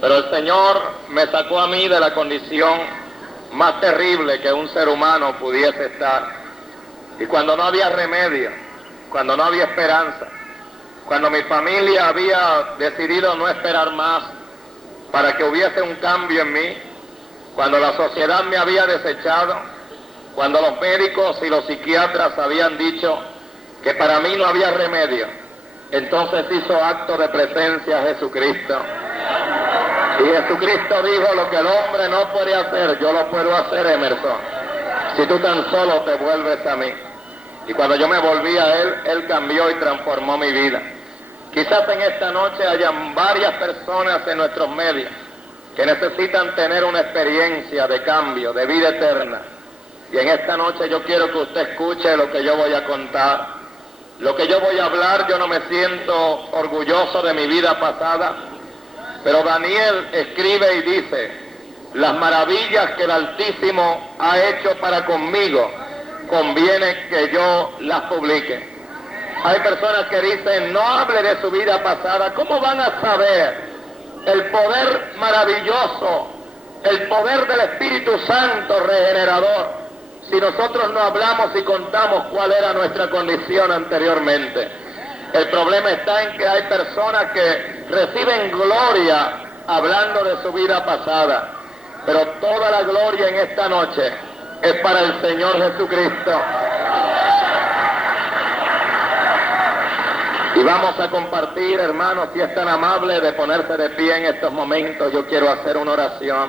Pero el Señor me sacó a mí de la condición más terrible que un ser humano pudiese estar. Y cuando no había remedio, cuando no había esperanza, cuando mi familia había decidido no esperar más para que hubiese un cambio en mí, cuando la sociedad me había desechado, cuando los médicos y los psiquiatras habían dicho que para mí no había remedio, entonces hizo acto de presencia Jesucristo. Y Jesucristo dijo: lo que el hombre no puede hacer, yo lo puedo hacer, Emerson, si tú tan solo te vuelves a mí. Y cuando yo me volví a Él, Él cambió y transformó mi vida. Quizás en esta noche hayan varias personas en nuestros medios que necesitan tener una experiencia de cambio, de vida eterna. Y en esta noche yo quiero que usted escuche lo que yo voy a contar. Lo que yo voy a hablar, yo no me siento orgulloso de mi vida pasada, pero Daniel escribe y dice: las maravillas que el Altísimo ha hecho para conmigo, conviene que yo las publique. Hay personas que dicen: no hable de su vida pasada. ¿Cómo van a saber el poder maravilloso, el poder del Espíritu Santo regenerador, si nosotros no hablamos y contamos cuál era nuestra condición anteriormente? El problema está en que hay personas que reciben gloria hablando de su vida pasada, pero toda la gloria en esta noche es para el Señor Jesucristo. Y vamos a compartir, hermanos, si es tan amable de ponerse de pie en estos momentos. Yo quiero hacer una oración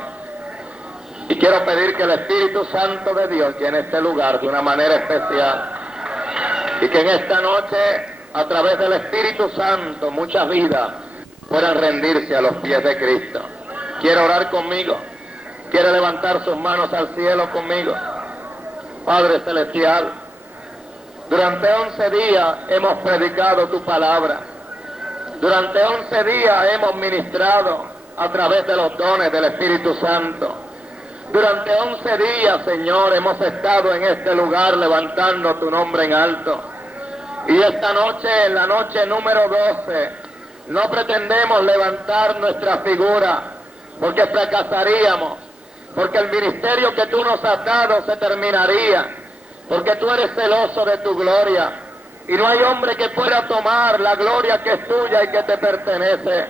y quiero pedir que el Espíritu Santo de Dios llene este lugar de una manera especial, y que en esta noche, a través del Espíritu Santo, muchas vidas puedan rendirse a los pies de Cristo. ¿Quiere orar conmigo? ¿Quiere levantar sus manos al cielo conmigo? Padre Celestial, durante 11 días hemos predicado tu palabra. Durante 11 días hemos ministrado a través de los dones del Espíritu Santo. Durante 11 días, Señor, hemos estado en este lugar levantando tu nombre en alto. Y esta noche, en la noche número 12, no pretendemos levantar nuestra figura, porque fracasaríamos, porque el ministerio que tú nos has dado se terminaría, porque tú eres celoso de tu gloria, y no hay hombre que pueda tomar la gloria que es tuya y que te pertenece.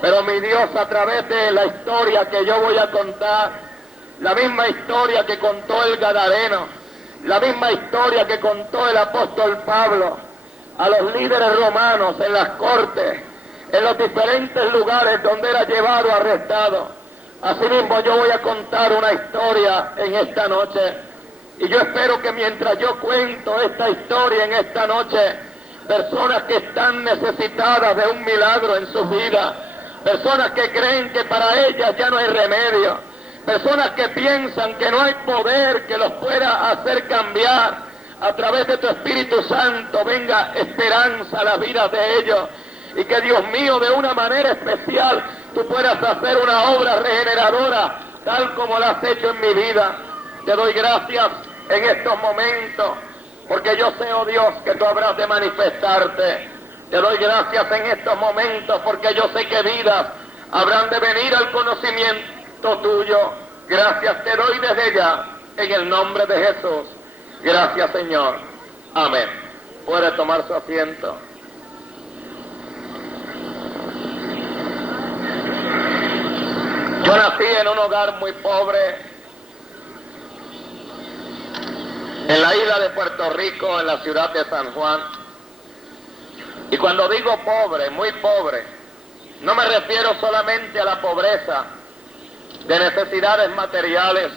Pero mi Dios, a través de la historia que yo voy a contar, la misma historia que contó el Gadareno, la misma historia que contó el apóstol Pablo a los líderes romanos en las cortes, en los diferentes lugares donde era llevado, arrestado. Asimismo yo voy a contar una historia en esta noche, y yo espero que mientras yo cuento esta historia en esta noche, personas que están necesitadas de un milagro en sus vidas, personas que creen que para ellas ya no hay remedio, personas que piensan que no hay poder que los pueda hacer cambiar, a través de tu Espíritu Santo venga esperanza a la vida de ellos, y que, Dios mío, de una manera especial tú puedas hacer una obra regeneradora tal como la has hecho en mi vida. Te doy gracias en estos momentos, porque yo sé, oh Dios, que tú habrás de manifestarte. Te doy gracias en estos momentos, porque yo sé que vidas habrán de venir al conocimiento tuyo. Gracias te doy desde ya, en el nombre de Jesús. Gracias, Señor. Amén. Puede tomar su asiento. Yo nací en un hogar muy pobre, en la isla de Puerto Rico, en la ciudad de San Juan. Y cuando digo pobre, muy pobre, no me refiero solamente a la pobreza de necesidades materiales,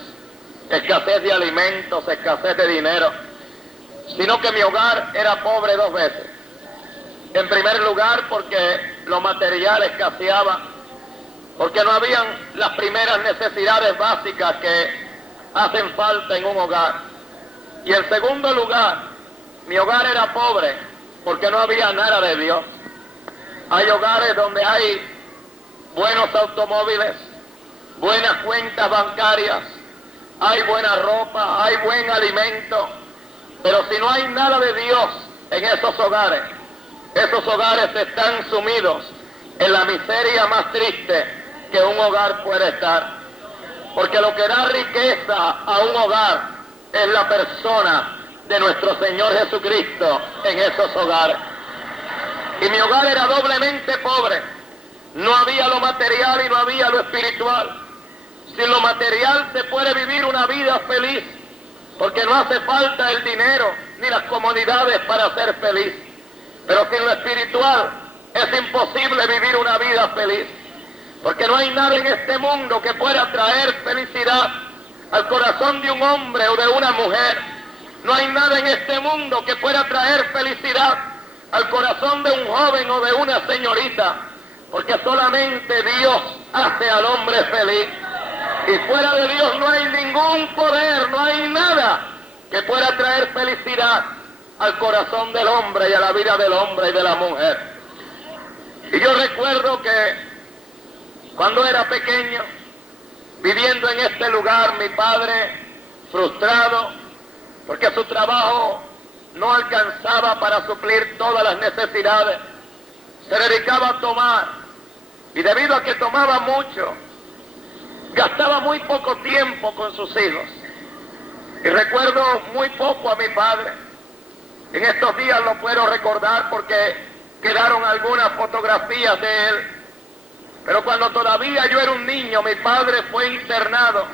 escasez de alimentos, escasez de dinero, sino que mi hogar era pobre dos veces. En primer lugar, porque lo material escaseaba, porque no habían las primeras necesidades básicas que hacen falta en un hogar. Y en segundo lugar, mi hogar era pobre porque no había nada de Dios. Hay hogares donde hay buenos automóviles, buenas cuentas bancarias, hay buena ropa, hay buen alimento, pero si no hay nada de Dios en esos hogares están sumidos en la miseria más triste, que un hogar puede estar. Porque lo que da riqueza a un hogar es la persona de nuestro Señor Jesucristo en esos hogares. Y mi hogar era doblemente pobre. No había lo material y no había lo espiritual. Sin lo material se puede vivir una vida feliz, porque no hace falta el dinero ni las comodidades para ser feliz. Pero sin lo espiritual es imposible vivir una vida feliz, porque no hay nada en este mundo que pueda traer felicidad al corazón de un hombre o de una mujer. No hay nada en este mundo que pueda traer felicidad al corazón de un joven o de una señorita, porque solamente Dios hace al hombre feliz. Y fuera de Dios no hay ningún poder, no hay nada que pueda traer felicidad al corazón del hombre y a la vida del hombre y de la mujer. Y yo recuerdo que cuando era pequeño, viviendo en este lugar, mi padre, frustrado, porque su trabajo no alcanzaba para suplir todas las necesidades, se dedicaba a tomar, y debido a que tomaba mucho, gastaba muy poco tiempo con sus hijos. Y recuerdo muy poco a mi padre. En estos días lo puedo recordar porque quedaron algunas fotografías de él. Pero cuando todavía yo era un niño, mi padre fue internado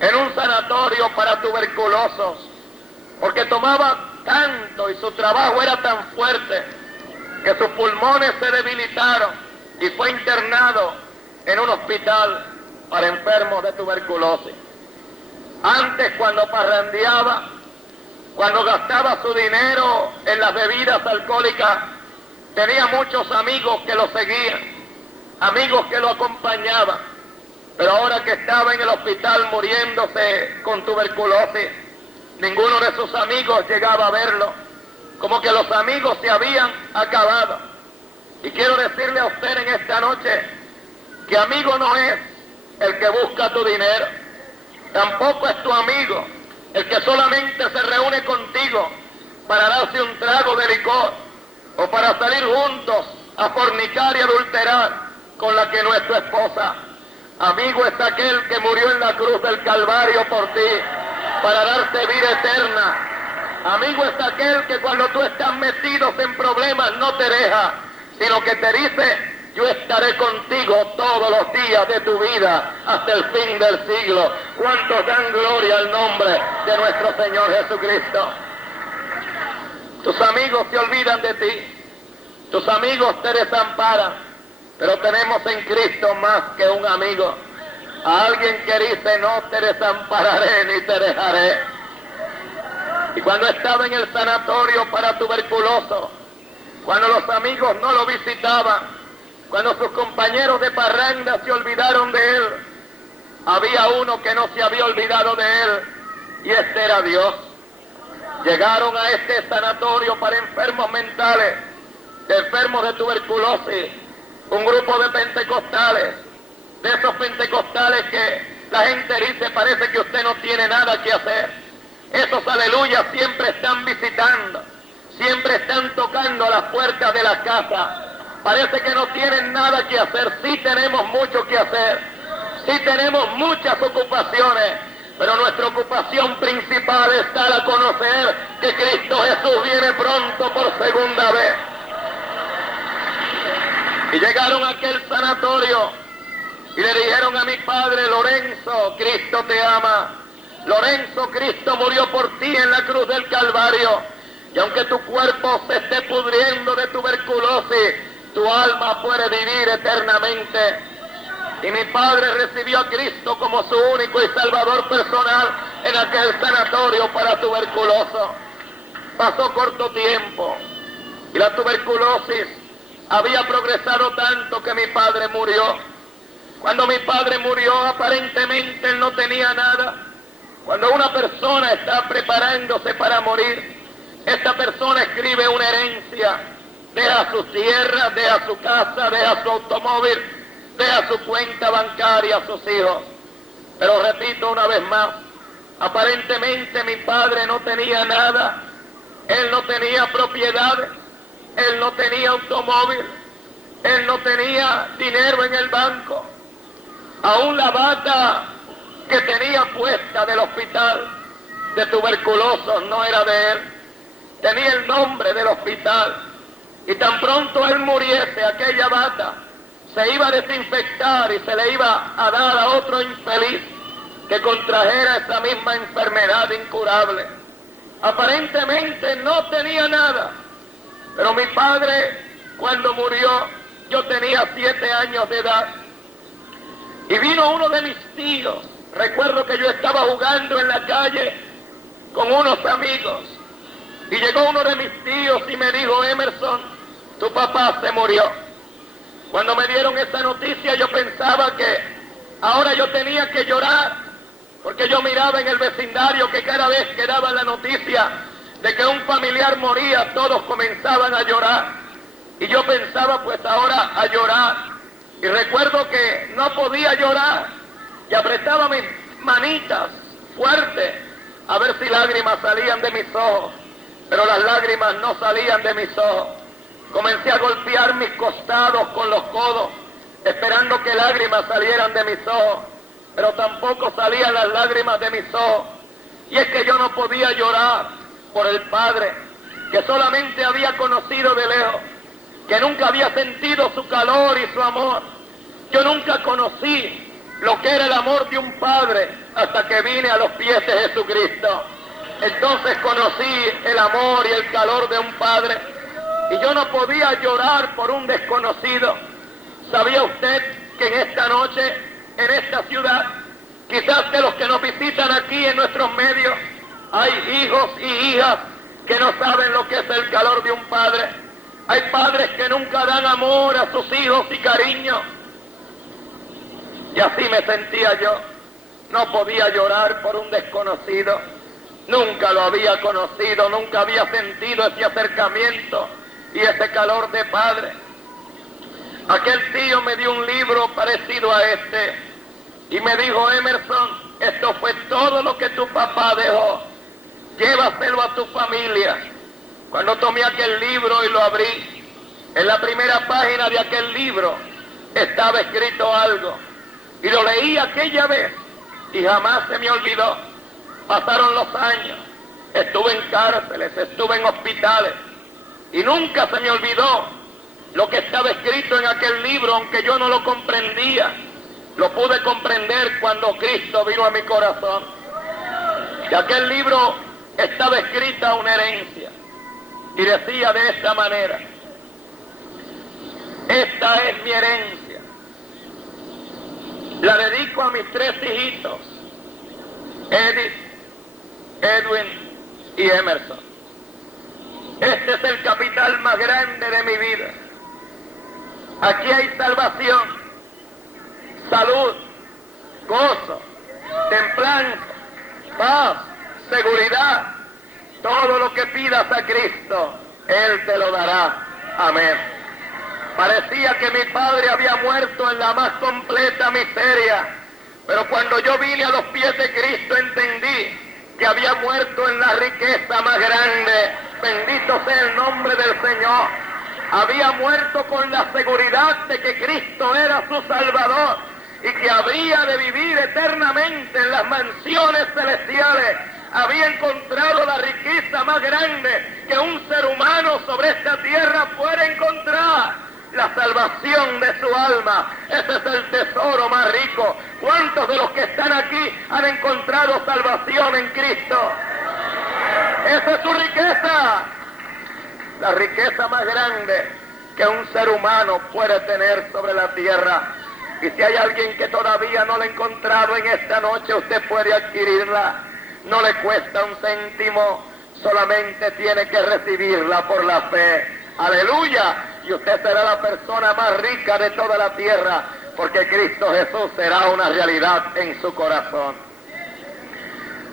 en un sanatorio para tuberculosos, porque tomaba tanto y su trabajo era tan fuerte que sus pulmones se debilitaron y fue internado en un hospital para enfermos de tuberculosis. Antes, cuando parrandeaba, cuando gastaba su dinero en las bebidas alcohólicas, tenía muchos amigos que lo seguían, amigos que lo acompañaban. Pero ahora que estaba en el hospital muriéndose con tuberculosis, ninguno de sus amigos llegaba a verlo, como que los amigos se habían acabado. Y quiero decirle a usted en esta noche que amigo no es el que busca tu dinero, tampoco es tu amigo el que solamente se reúne contigo para darse un trago de licor o para salir juntos a fornicar y adulterar con la que no es tu esposa. Amigo es aquel que murió en la cruz del Calvario por ti para darte vida eterna. Amigo es aquel que cuando tú estás metido en problemas no te deja, sino que te dice: yo estaré contigo todos los días de tu vida hasta el fin del siglo. ¿Cuántos dan gloria al nombre de nuestro Señor Jesucristo? Tus amigos se olvidan de ti, tus amigos te desamparan, pero tenemos en Cristo más que un amigo, a alguien que dice: no te desampararé ni te dejaré. Y cuando estaba en el sanatorio para tuberculosos, cuando los amigos no lo visitaban, cuando sus compañeros de parranda se olvidaron de él, había uno que no se había olvidado de él, y este era Dios. Llegaron a este sanatorio para enfermos mentales, enfermos de tuberculosis, un grupo de pentecostales, de esos pentecostales que la gente dice: parece que usted no tiene nada que hacer. Esos aleluyas siempre están visitando, siempre están tocando a las puertas de la casa. Parece que no tienen nada que hacer. Sí tenemos mucho que hacer, sí tenemos muchas ocupaciones, pero nuestra ocupación principal es dar a conocer que Cristo Jesús viene pronto por segunda vez. Y llegaron a aquel sanatorio y le dijeron a mi padre: Lorenzo, Cristo te ama. Lorenzo, Cristo murió por ti en la cruz del Calvario, y aunque tu cuerpo se esté pudriendo de tuberculosis, tu alma puede vivir eternamente. Y mi padre recibió a Cristo como su único y salvador personal en aquel sanatorio para tuberculosos. Pasó corto tiempo y la tuberculosis había progresado tanto que mi padre murió. Cuando mi padre murió, aparentemente él no tenía nada. Cuando una persona está preparándose para morir, esta persona escribe una herencia. Deja sus tierras, deja su casa, deja su automóvil, deja su cuenta bancaria a sus hijos. Pero repito una vez más, aparentemente mi padre no tenía nada. Él no tenía propiedades, él no tenía automóvil, él no tenía dinero en el banco, Aún la bata que tenía puesta del hospital de tuberculosos no era de él. Tenía el nombre del hospital. Y tan pronto él muriese, aquella bata se iba a desinfectar y se le iba a dar a otro infeliz que contrajera esa misma enfermedad incurable. Aparentemente no tenía nada, pero mi padre, cuando murió, yo tenía 7 años de edad, y vino uno de mis tíos. Recuerdo que yo estaba jugando en la calle con unos amigos, y llegó uno de mis tíos y me dijo: Emerson, tu papá se murió. Cuando me dieron esa noticia, yo pensaba que ahora yo tenía que llorar, porque yo miraba en el vecindario que cada vez que daban la noticia de que un familiar moría, todos comenzaban a llorar. Y yo pensaba, pues ahora a llorar. Y recuerdo que no podía llorar, y apretaba mis manitas fuerte a ver si lágrimas salían de mis ojos, pero las lágrimas no salían de mis ojos. Comencé a golpear mis costados con los codos, esperando que lágrimas salieran de mis ojos, pero tampoco salían las lágrimas de mis ojos. Y es que yo no podía llorar por el Padre, que solamente había conocido de lejos, que nunca había sentido su calor y su amor. Yo nunca conocí lo que era el amor de un padre hasta que vine a los pies de Jesucristo. Entonces conocí el amor y el calor de un padre, y yo no podía llorar por un desconocido. ¿Sabía usted que en esta noche, en esta ciudad, quizás de los que nos visitan aquí en nuestros medios, hay hijos y hijas que no saben lo que es el calor de un padre? Hay padres que nunca dan amor a sus hijos y cariño. Y así me sentía yo. No podía llorar por un desconocido. Nunca lo había conocido, nunca había sentido ese acercamiento y ese calor de padre. Aquel tío me dio un libro parecido a este y me dijo: Emerson, esto fue todo lo que tu papá dejó. Llévaselo a tu familia. Cuando tomé aquel libro y lo abrí, en la primera página de aquel libro estaba escrito algo, y lo leí aquella vez y jamás se me olvidó. Pasaron los años, estuve en cárceles, estuve en hospitales, y nunca se me olvidó lo que estaba escrito en aquel libro, aunque yo no lo comprendía. Lo pude comprender cuando Cristo vino a mi corazón. Y aquel libro estaba escrita una herencia, y decía de esta manera: esta es mi herencia, la dedico a mis 3 hijitos, Edith, Edwin y Emerson. Este es el capital más grande de mi vida. Aquí hay salvación, salud, gozo, templanza, paz, seguridad. Todo lo que pidas a Cristo, Él te lo dará. Amén. Parecía que mi padre había muerto en la más completa miseria, pero cuando yo vine a los pies de Cristo entendí que había muerto en la riqueza más grande. Bendito sea el nombre del Señor. Había muerto con la seguridad de que Cristo era su Salvador y que habría de vivir eternamente en las mansiones celestiales. Había encontrado la riqueza más grande que un ser humano sobre esta tierra puede encontrar: la salvación de su alma. Ese es el tesoro más rico. ¿Cuántos de los que están aquí han encontrado salvación en Cristo? Esa es su riqueza, la riqueza más grande que un ser humano puede tener sobre la tierra. Y si hay alguien que todavía no la ha encontrado en esta noche, usted puede adquirirla. No le cuesta un céntimo, solamente tiene que recibirla por la fe. ¡Aleluya! Y usted será la persona más rica de toda la tierra, porque Cristo Jesús será una realidad en su corazón.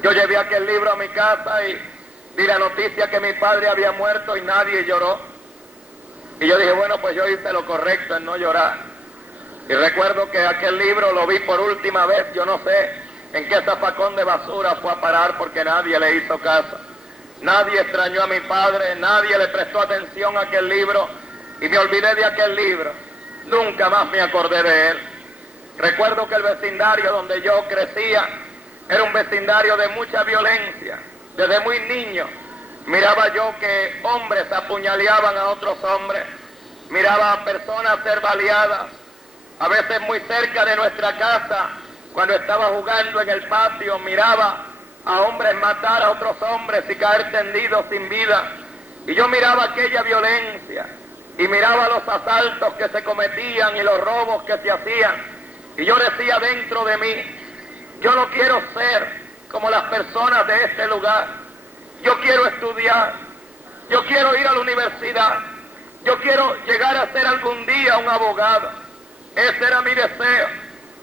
Yo llevé aquel libro a mi casa y di la noticia que mi padre había muerto y nadie lloró. Y yo dije, bueno, pues yo hice lo correcto en no llorar. Y recuerdo que aquel libro lo vi por última vez, yo no sé en qué zafacón de basura fue a parar, porque nadie le hizo caso. Nadie extrañó a mi padre, nadie le prestó atención a aquel libro, y me olvidé de aquel libro. Nunca más me acordé de él. Recuerdo que el vecindario donde yo crecía era un vecindario de mucha violencia. Desde muy niño miraba yo que hombres apuñaleaban a otros hombres, miraba a personas ser baleadas, a veces muy cerca de nuestra casa, cuando estaba jugando en el patio, miraba a hombres matar a otros hombres y caer tendidos sin vida. Y yo miraba aquella violencia, y miraba los asaltos que se cometían y los robos que se hacían. Y yo decía dentro de mí, yo no quiero ser como las personas de este lugar. Yo quiero estudiar, yo quiero ir a la universidad, yo quiero llegar a ser algún día un abogado. Ese era mi deseo,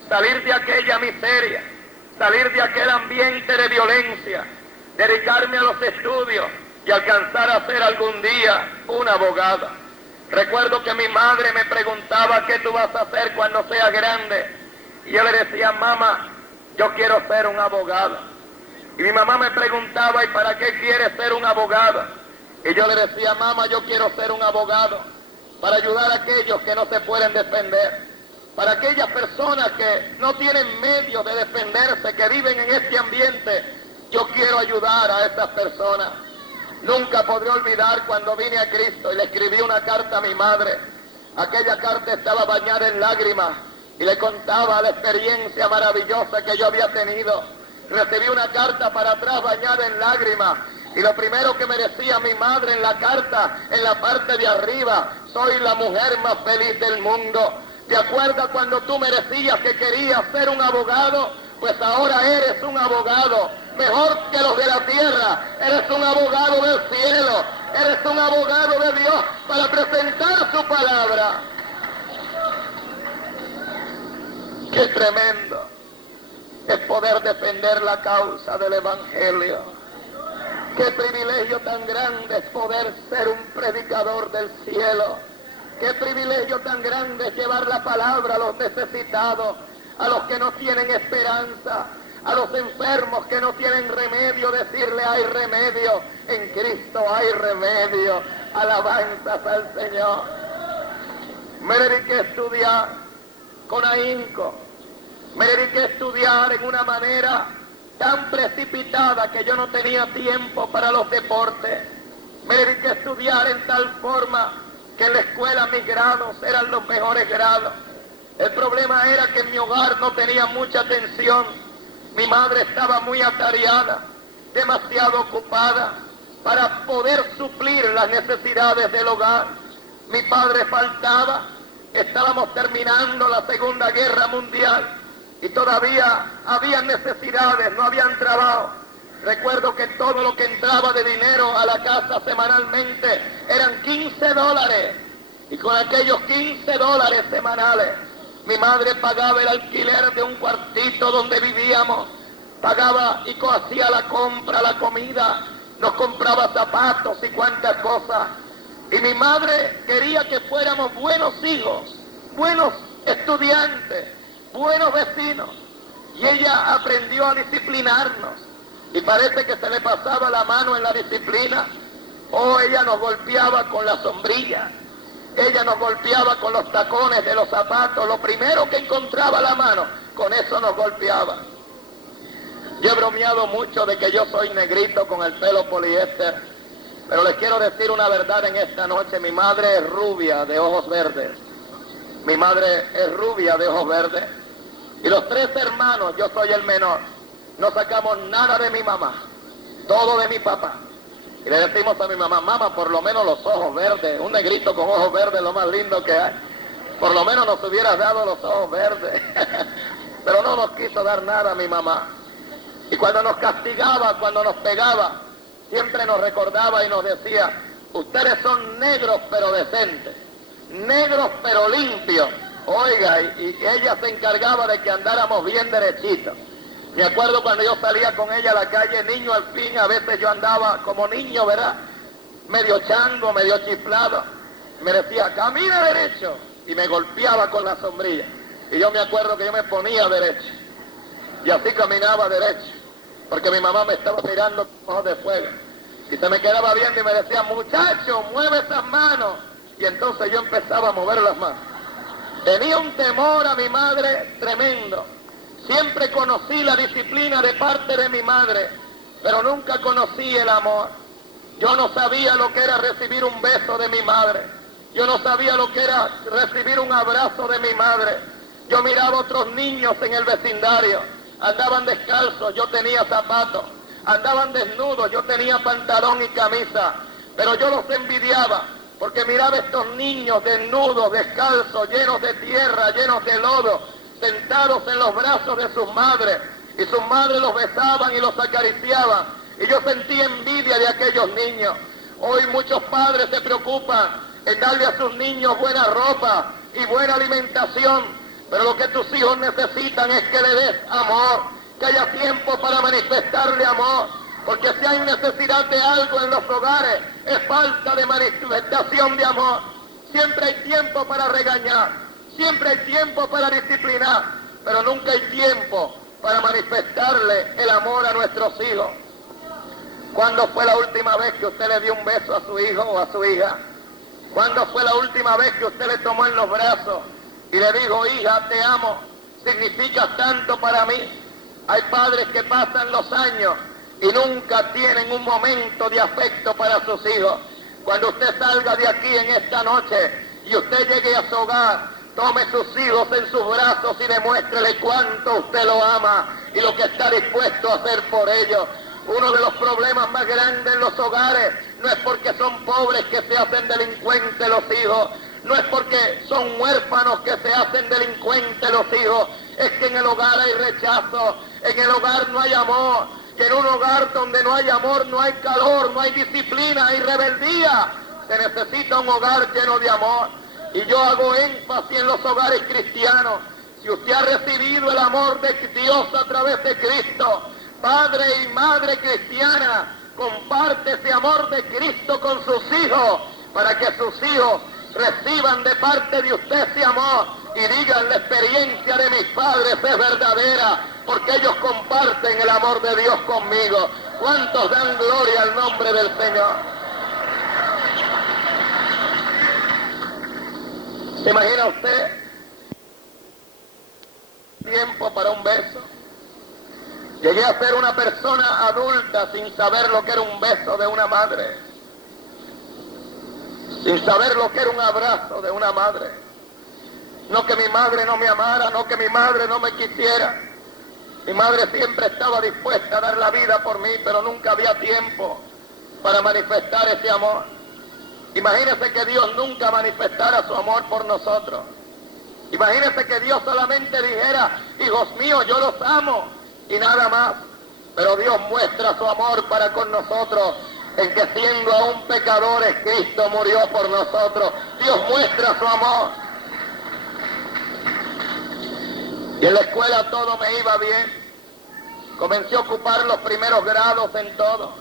salir de aquella miseria, salir de aquel ambiente de violencia, dedicarme a los estudios y alcanzar a ser algún día un abogado. Recuerdo que mi madre me preguntaba, ¿qué tú vas a hacer cuando seas grande? Y yo le decía, mamá, yo quiero ser un abogado. Y mi mamá me preguntaba, ¿y para qué quieres ser un abogado? Y yo le decía, mamá, yo quiero ser un abogado para ayudar a aquellos que no se pueden defender, para aquellas personas que no tienen medios de defenderse, que viven en este ambiente. Yo quiero ayudar a esas personas. Nunca podré olvidar cuando vine a Cristo y le escribí una carta a mi madre. Aquella carta estaba bañada en lágrimas y le contaba la experiencia maravillosa que yo había tenido. Recibí una carta para atrás bañada en lágrimas y lo primero que me decía mi madre en la carta, en la parte de arriba, soy la mujer más feliz del mundo. ¿Te acuerdas cuando tú me decías que querías ser un abogado? Pues ahora eres un abogado, mejor que los de la tierra. Eres un abogado del cielo, eres un abogado de Dios para presentar su palabra. ¡Qué tremendo es poder defender la causa del Evangelio! ¡Qué privilegio tan grande es poder ser un predicador del cielo! ¡Qué privilegio tan grande es llevar la palabra a los necesitados, a los que no tienen esperanza, a los enfermos que no tienen remedio, decirle hay remedio, en Cristo hay remedio, alabanzas al Señor. Me dediqué a estudiar con ahínco, me dediqué a estudiar en una manera tan precipitada que yo no tenía tiempo para los deportes. Me dediqué a estudiar en tal forma que en la escuela mis grados eran los mejores grados. El problema era que en mi hogar no tenía mucha atención. Mi madre estaba muy atareada, demasiado ocupada para poder suplir las necesidades del hogar. Mi padre faltaba, estábamos terminando la Segunda Guerra Mundial y todavía había necesidades, no habían trabajo. Recuerdo que todo lo que entraba de dinero a la casa semanalmente eran $15. Y con aquellos $15 semanales, mi madre pagaba el alquiler de un cuartito donde vivíamos, pagaba y hacía la compra, la comida, nos compraba zapatos y cuantas cosas. Y mi madre quería que fuéramos buenos hijos, buenos estudiantes, buenos vecinos. Y ella aprendió a disciplinarnos. Y parece que se le pasaba la mano en la disciplina. O ella nos golpeaba con la sombrilla. Ella nos golpeaba con los tacones de los zapatos. Lo primero que encontraba a la mano, con eso nos golpeaba. Yo he bromeado mucho de que yo soy negrito con el pelo poliéster. Pero les quiero decir una verdad en esta noche. Mi madre es rubia de ojos verdes. Mi madre es rubia de ojos verdes. Y los 3 hermanos, yo soy el menor. No sacamos nada de mi mamá, todo de mi papá. Y le decimos a mi mamá, mamá, por lo menos los ojos verdes, un negrito con ojos verdes es lo más lindo que hay. Por lo menos nos hubieras dado los ojos verdes. Pero no nos quiso dar nada mi mamá. Y cuando nos castigaba, cuando nos pegaba, siempre nos recordaba y nos decía, ustedes son negros pero decentes, negros pero limpios. Oiga, y ella se encargaba de que andáramos bien derechitos. Me acuerdo cuando yo salía con ella a la calle, niño al fin, a veces yo andaba como niño, ¿verdad? Medio chango, medio chiflado. Me decía, camina derecho. Y me golpeaba con la sombrilla. Y yo me acuerdo que yo me ponía derecho. Y así caminaba derecho. Porque mi mamá me estaba mirando con ojos de fuego. Y se me quedaba viendo y me decía, muchacho, mueve esas manos. Y entonces yo empezaba a mover las manos. Tenía un temor a mi madre tremendo. Siempre conocí la disciplina de parte de mi madre, pero nunca conocí el amor. Yo no sabía lo que era recibir un beso de mi madre. Yo no sabía lo que era recibir un abrazo de mi madre. Yo miraba a otros niños en el vecindario. Andaban descalzos, yo tenía zapatos. Andaban desnudos, yo tenía pantalón y camisa. Pero yo los envidiaba, porque miraba a estos niños desnudos, descalzos, llenos de tierra, llenos de lodo, sentados en los brazos de sus madres, y sus madres los besaban y los acariciaban, y yo sentía envidia de aquellos niños. Hoy muchos padres se preocupan en darle a sus niños buena ropa y buena alimentación, pero lo que tus hijos necesitan es que le des amor, que haya tiempo para manifestarle amor, porque si hay necesidad de algo en los hogares, es falta de manifestación de amor. Siempre hay tiempo para regañar, siempre hay tiempo para disciplinar, pero nunca hay tiempo para manifestarle el amor a nuestros hijos. ¿Cuándo fue la última vez que usted le dio un beso a su hijo o a su hija? ¿Cuándo fue la última vez que usted le tomó en los brazos y le dijo, hija, te amo, significas tanto para mí? Hay padres que pasan los años y nunca tienen un momento de afecto para sus hijos. Cuando usted salga de aquí en esta noche y usted llegue a su hogar, tome sus hijos en sus brazos y demuéstrele cuánto usted lo ama y lo que está dispuesto a hacer por ellos. Uno de los problemas más grandes en los hogares no es porque son pobres que se hacen delincuentes los hijos, no es porque son huérfanos que se hacen delincuentes los hijos, es que en el hogar hay rechazo, en el hogar no hay amor, que en un hogar donde no hay amor, no hay calor, no hay disciplina, hay rebeldía. Se necesita un hogar lleno de amor. Y yo hago énfasis en los hogares cristianos. Si usted ha recibido el amor de Dios a través de Cristo, padre y madre cristiana, comparte ese amor de Cristo con sus hijos, para que sus hijos reciban de parte de usted ese amor y digan, la experiencia de mis padres es verdadera, porque ellos comparten el amor de Dios conmigo. ¿Cuántos dan gloria al nombre del Señor? ¿Se imagina usted tiempo para un beso? Llegué a ser una persona adulta sin saber lo que era un beso de una madre, sin saber lo que era un abrazo de una madre. No que mi madre no me amara, no que mi madre no me quisiera. Mi madre siempre estaba dispuesta a dar la vida por mí, pero nunca había tiempo para manifestar ese amor. Imagínese que Dios nunca manifestara su amor por nosotros. Imagínese que Dios solamente dijera, hijos míos, yo los amo, y nada más. Pero Dios muestra su amor para con nosotros, en que siendo aún pecadores, Cristo murió por nosotros. Dios muestra su amor. Y en la escuela todo me iba bien. Comencé a ocupar los primeros grados en todo.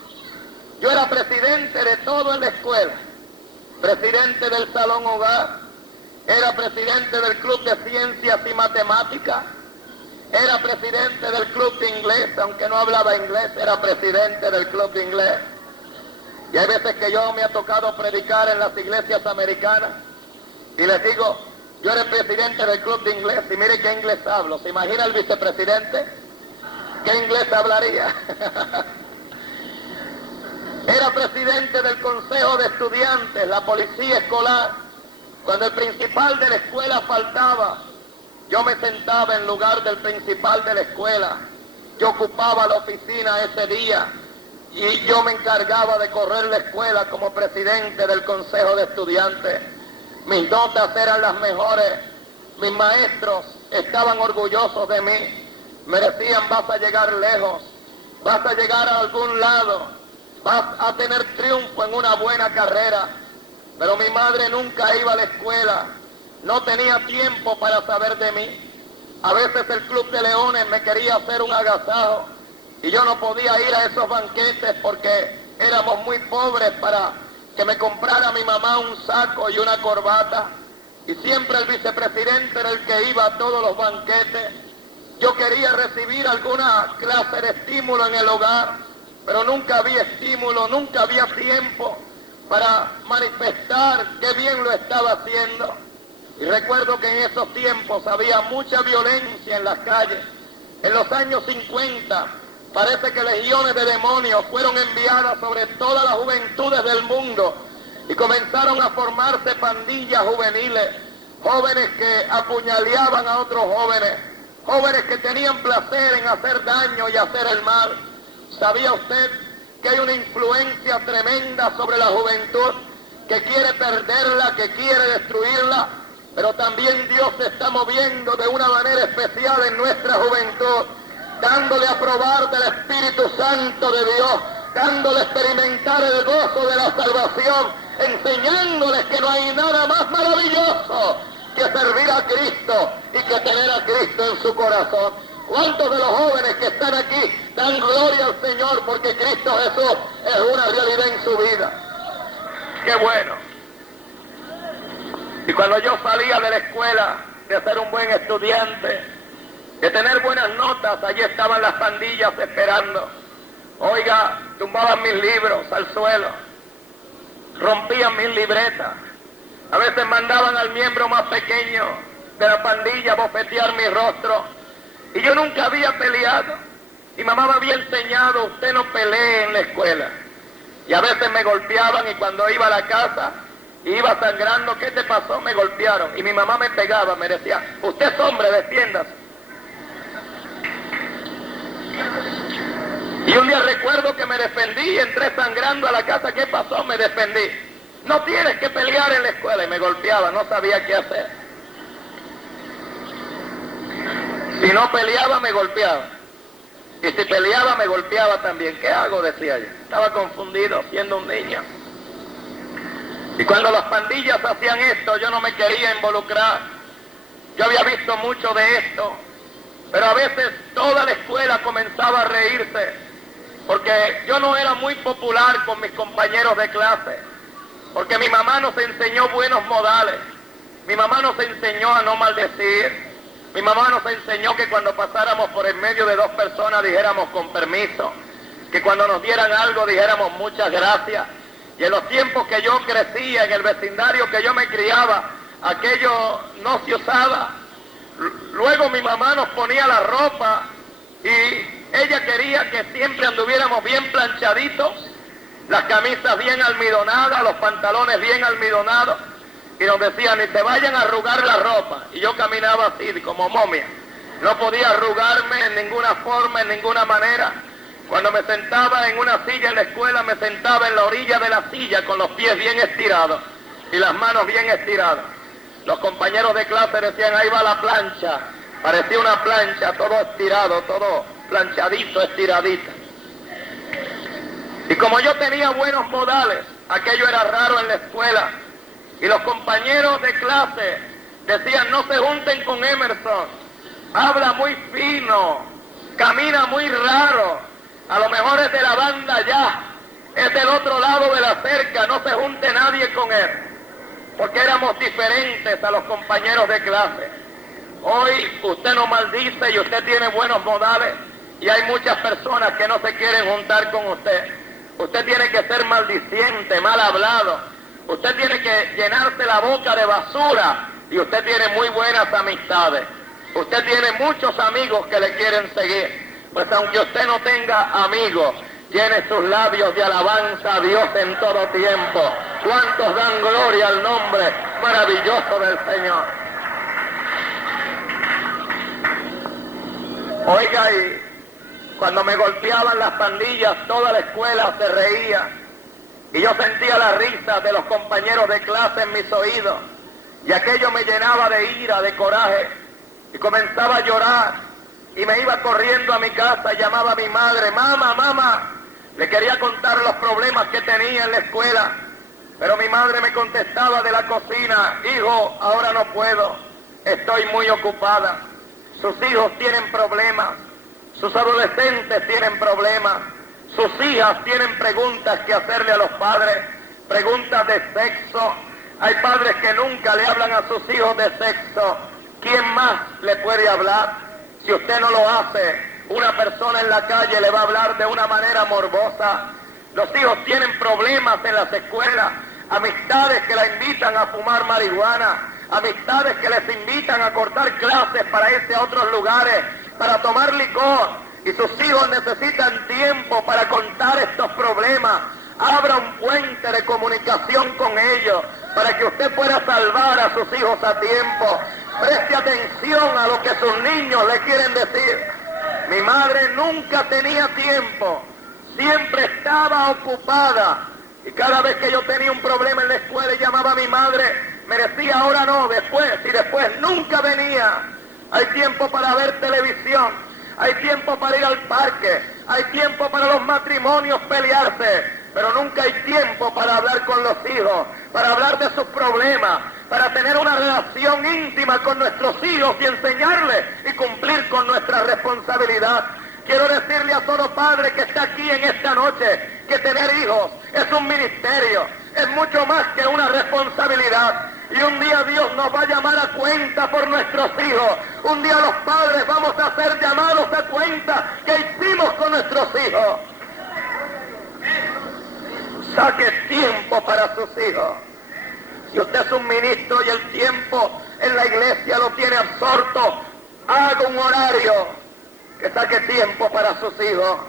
Yo era presidente de todo en la escuela. Presidente del salón hogar. Era presidente del club de ciencias y matemáticas. Era presidente del club de inglés, aunque no hablaba inglés, era presidente del club de inglés. Y hay veces que yo me ha tocado predicar en las iglesias americanas y les digo, yo era presidente del club de inglés y mire qué inglés hablo. ¿Se imagina el vicepresidente? ¿Qué inglés hablaría? Era presidente del consejo de estudiantes, la policía escolar. Cuando el principal de la escuela faltaba, yo me sentaba en lugar del principal de la escuela. Yo ocupaba la oficina ese día y yo me encargaba de correr la escuela como presidente del consejo de estudiantes. Mis notas eran las mejores. Mis maestros estaban orgullosos de mí. Me decían, vas a llegar lejos, vas a llegar a algún lado, vas a tener triunfo en una buena carrera. Pero mi madre nunca iba a la escuela, no tenía tiempo para saber de mí. A veces el Club de Leones me quería hacer un agasajo y yo no podía ir a esos banquetes porque éramos muy pobres para que me comprara mi mamá un saco y una corbata. Y siempre el vicepresidente era el que iba a todos los banquetes. Yo quería recibir alguna clase de estímulo en el hogar, pero nunca había estímulo, nunca había tiempo para manifestar qué bien lo estaba haciendo. Y recuerdo que en esos tiempos había mucha violencia en las calles. En los años 50, parece que legiones de demonios fueron enviadas sobre todas las juventudes del mundo y comenzaron a formarse pandillas juveniles, jóvenes que apuñaleaban a otros jóvenes, jóvenes que tenían placer en hacer daño y hacer el mal. ¿Sabía usted que hay una influencia tremenda sobre la juventud que quiere perderla, que quiere destruirla? Pero también Dios se está moviendo de una manera especial en nuestra juventud, dándole a probar del Espíritu Santo de Dios, dándole a experimentar el gozo de la salvación, enseñándoles que no hay nada más maravilloso que servir a Cristo y que tener a Cristo en su corazón. ¿Cuántos de los jóvenes que están aquí dan gloria al Señor porque Cristo Jesús es una realidad en su vida? ¡Qué bueno! Y cuando yo salía de la escuela, de ser un buen estudiante, de tener buenas notas, allí estaban las pandillas esperando. Oiga, tumbaban mis libros al suelo, rompían mis libretas, a veces mandaban al miembro más pequeño de la pandilla a bofetear mi rostro. Y yo nunca había peleado. Mi mamá me había enseñado, usted no pelee en la escuela. Y a veces me golpeaban y cuando iba a la casa, iba sangrando, ¿qué te pasó? Me golpearon. Y mi mamá me pegaba, me decía, usted es hombre, defiéndase. Y un día recuerdo que me defendí, entré sangrando a la casa, ¿qué pasó? Me defendí. No tienes que pelear en la escuela. Y me golpeaba, no sabía qué hacer. Si no peleaba, me golpeaba. Y si peleaba, me golpeaba también. ¿Qué hago? Decía yo. Estaba confundido, siendo un niño. Y cuando las pandillas hacían esto, yo no me quería involucrar. Yo había visto mucho de esto, pero a veces toda la escuela comenzaba a reírse, porque yo no era muy popular con mis compañeros de clase, porque mi mamá nos enseñó buenos modales, mi mamá nos enseñó a no maldecir, mi mamá nos enseñó que cuando pasáramos por en medio de dos personas dijéramos con permiso, que cuando nos dieran algo dijéramos muchas gracias. Y en los tiempos que yo crecía, en el vecindario que yo me criaba, aquello no se usaba. Luego mi mamá nos ponía la ropa y ella quería que siempre anduviéramos bien planchaditos, las camisas bien almidonadas, los pantalones bien almidonados, y nos decía, ni te vayan a arrugar la ropa. Y yo caminaba así, como momia. No podía arrugarme en ninguna forma, en ninguna manera. Cuando me sentaba en una silla en la escuela, me sentaba en la orilla de la silla con los pies bien estirados y las manos bien estiradas. Los compañeros de clase decían, ahí va la plancha. Parecía una plancha, todo estirado, todo planchadito, estiradito. Y como yo tenía buenos modales, aquello era raro en la escuela. Y los compañeros de clase decían, no se junten con Emerson. Habla muy fino, camina muy raro. A lo mejor es de la banda ya, es del otro lado de la cerca, no se junte nadie con él, porque éramos diferentes a los compañeros de clase. Hoy usted no maldice y usted tiene buenos modales y hay muchas personas que no se quieren juntar con usted. Usted tiene que ser maldiciente, mal hablado, usted tiene que llenarse la boca de basura y usted tiene muy buenas amistades. Usted tiene muchos amigos que le quieren seguir. Pues aunque usted no tenga amigos, llene sus labios de alabanza a Dios en todo tiempo. ¿Cuántos dan gloria al nombre maravilloso del Señor? Oiga, y cuando me golpeaban las pandillas, toda la escuela se reía. Y yo sentía la risa de los compañeros de clase en mis oídos. Y aquello me llenaba de ira, de coraje. Y comenzaba a llorar. Y me iba corriendo a mi casa, llamaba a mi madre, mamá, mamá. Le quería contar los problemas que tenía en la escuela, pero mi madre me contestaba de la cocina, hijo, ahora no puedo, estoy muy ocupada. Sus hijos tienen problemas, sus adolescentes tienen problemas, sus hijas tienen preguntas que hacerle a los padres, preguntas de sexo. Hay padres que nunca le hablan a sus hijos de sexo. ¿Quién más le puede hablar? Si usted no lo hace, una persona en la calle le va a hablar de una manera morbosa. Los hijos tienen problemas en las escuelas, amistades que la invitan a fumar marihuana, amistades que les invitan a cortar clases para irse a otros lugares, para tomar licor, y sus hijos necesitan tiempo para contar estos problemas. Abra un puente de comunicación con ellos para que usted pueda salvar a sus hijos a tiempo. Preste atención a lo que sus niños le quieren decir. Mi madre nunca tenía tiempo, siempre estaba ocupada. Y cada vez que yo tenía un problema en la escuela y llamaba a mi madre, me decía ahora no, después, y después nunca venía. Hay tiempo para ver televisión, hay tiempo para ir al parque, hay tiempo para los matrimonios pelearse, pero nunca hay tiempo para hablar con los hijos, para hablar de sus problemas, para tener una relación íntima con nuestros hijos y enseñarles y cumplir con nuestra responsabilidad. Quiero decirle a todo padre que está aquí en esta noche que tener hijos es un ministerio, es mucho más que una responsabilidad. Y un día Dios nos va a llamar a cuenta por nuestros hijos. Un día los padres vamos a ser llamados a cuenta que hicimos con nuestros hijos. Saque tiempo para sus hijos. Si usted es un ministro y el tiempo en la iglesia lo tiene absorto, haga un horario que saque tiempo para sus hijos.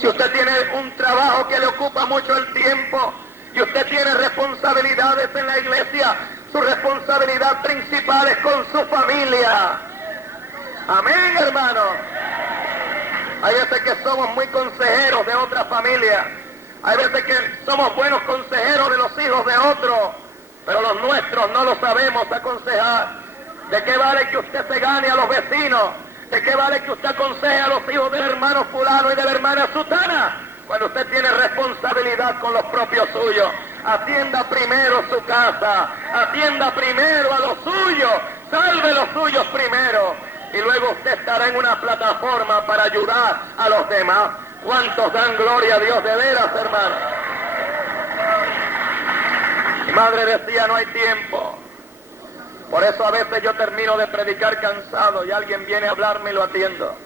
Si usted tiene un trabajo que le ocupa mucho el tiempo y usted tiene responsabilidades en la iglesia, su responsabilidad principal es con su familia. Amén, hermano. Hay veces que somos muy consejeros de otra familia. Hay veces que somos buenos consejeros de los hijos de otros, pero los nuestros no lo sabemos aconsejar. ¿De qué vale que usted se gane a los vecinos? ¿De qué vale que usted aconseje a los hijos del hermano fulano y de la hermana sutana cuando usted tiene responsabilidad con los propios suyos? Atienda primero su casa, atienda primero a los suyos, salve los suyos primero, y luego usted estará en una plataforma para ayudar a los demás. ¿Cuántos dan gloria a Dios de veras, hermano? Mi madre decía, no hay tiempo. Por eso a veces yo termino de predicar cansado y alguien viene a hablarme y lo atiendo.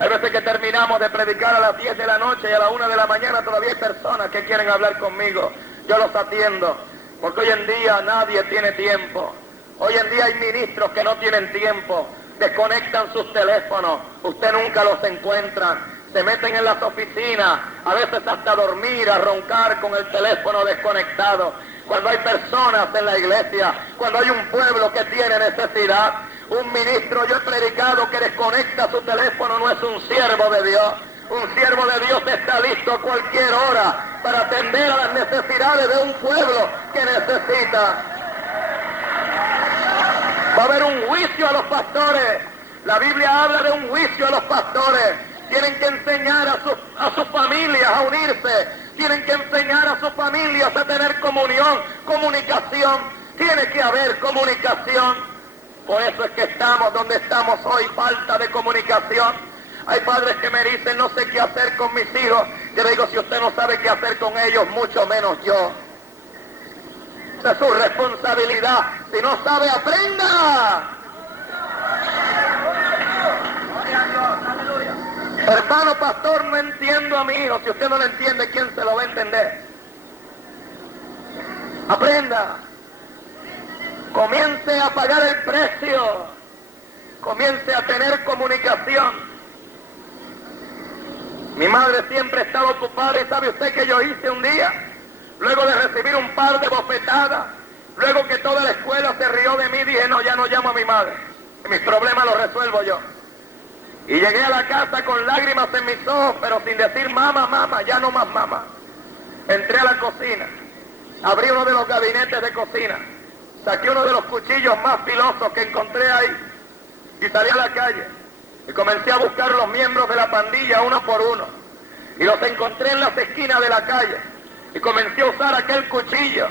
Hay veces que terminamos de predicar a las 10 de la noche y a la 1 de la mañana todavía hay personas que quieren hablar conmigo. Yo los atiendo, porque hoy en día nadie tiene tiempo. Hoy en día hay ministros que no tienen tiempo, desconectan sus teléfonos, usted nunca los encuentra, se meten en las oficinas, a veces hasta a dormir, a roncar con el teléfono desconectado. Cuando hay personas en la iglesia, cuando hay un pueblo que tiene necesidad, un ministro, yo he predicado, que desconecta su teléfono, no es un siervo de Dios. Un siervo de Dios está listo a cualquier hora para atender a las necesidades de un pueblo que necesita. Va a haber un juicio a los pastores. La Biblia habla de un juicio a los pastores. Tienen que enseñar a sus familias a unirse. Tienen que enseñar a sus familias a tener comunión, comunicación. Tiene que haber comunicación. Por eso es que estamos donde estamos hoy, falta de comunicación. Hay padres que me dicen, no sé qué hacer con mis hijos. Yo le digo, si usted no sabe qué hacer con ellos, mucho menos yo. Esa es su responsabilidad. Si no sabe, aprenda. Hermano pastor, no entiendo a mi hijo. Si usted no lo entiende, ¿quién se lo va a entender? Aprenda. Comience a pagar el precio. Comience a tener comunicación. Mi madre siempre estaba ocupada, y ¿sabe usted qué yo hice un día? Luego de recibir un par de bofetadas, luego que toda la escuela se rió de mí, dije, no, ya no llamo a mi madre. Mis problemas los resuelvo yo. Y llegué a la casa con lágrimas en mis ojos, pero sin decir mamá, mamá, ya no más mamá. Entré a la cocina, abrí uno de los gabinetes de cocina, saqué uno de los cuchillos más filosos que encontré ahí y salí a la calle. Y comencé a buscar los miembros de la pandilla uno por uno. Y los encontré en las esquinas de la calle. Y comencé a usar aquel cuchillo.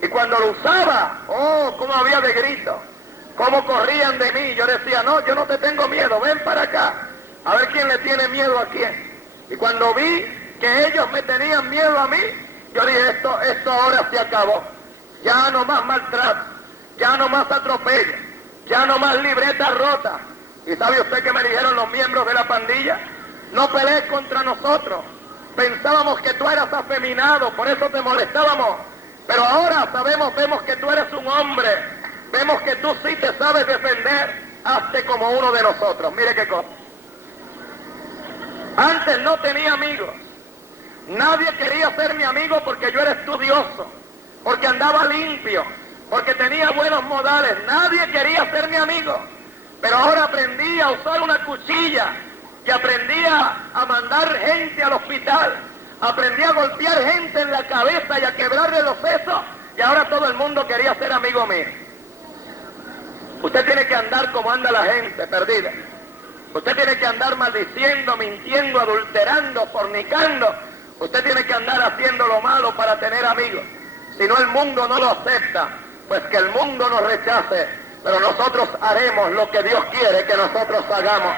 Y cuando lo usaba, oh, cómo había de grito. Cómo corrían de mí. Yo decía, no, yo no te tengo miedo, ven para acá. A ver quién le tiene miedo a quién. Y cuando vi que ellos me tenían miedo a mí, yo dije, esto ahora se acabó. Ya no más maltrato, ya no más atropello, ya no más libretas rotas. ¿Y sabe usted qué me dijeron los miembros de la pandilla? No pelees contra nosotros. Pensábamos que tú eras afeminado, por eso te molestábamos. Pero ahora vemos que tú eres un hombre. Vemos que tú sí te sabes defender, hazte como uno de nosotros. Mire qué cosa. Antes no tenía amigos. Nadie quería ser mi amigo porque yo era estudioso, porque andaba limpio, porque tenía buenos modales. Nadie quería ser mi amigo. Pero ahora aprendí a usar una cuchilla y aprendí a mandar gente al hospital. Aprendí a golpear gente en la cabeza y a quebrarle los sesos. Y ahora todo el mundo quería ser amigo mío. Usted tiene que andar como anda la gente perdida. Usted tiene que andar maldiciendo, mintiendo, adulterando, fornicando. Usted tiene que andar haciendo lo malo para tener amigos. Si no, el mundo no lo acepta. Pues que el mundo nos rechace. Pero nosotros haremos lo que Dios quiere que nosotros hagamos.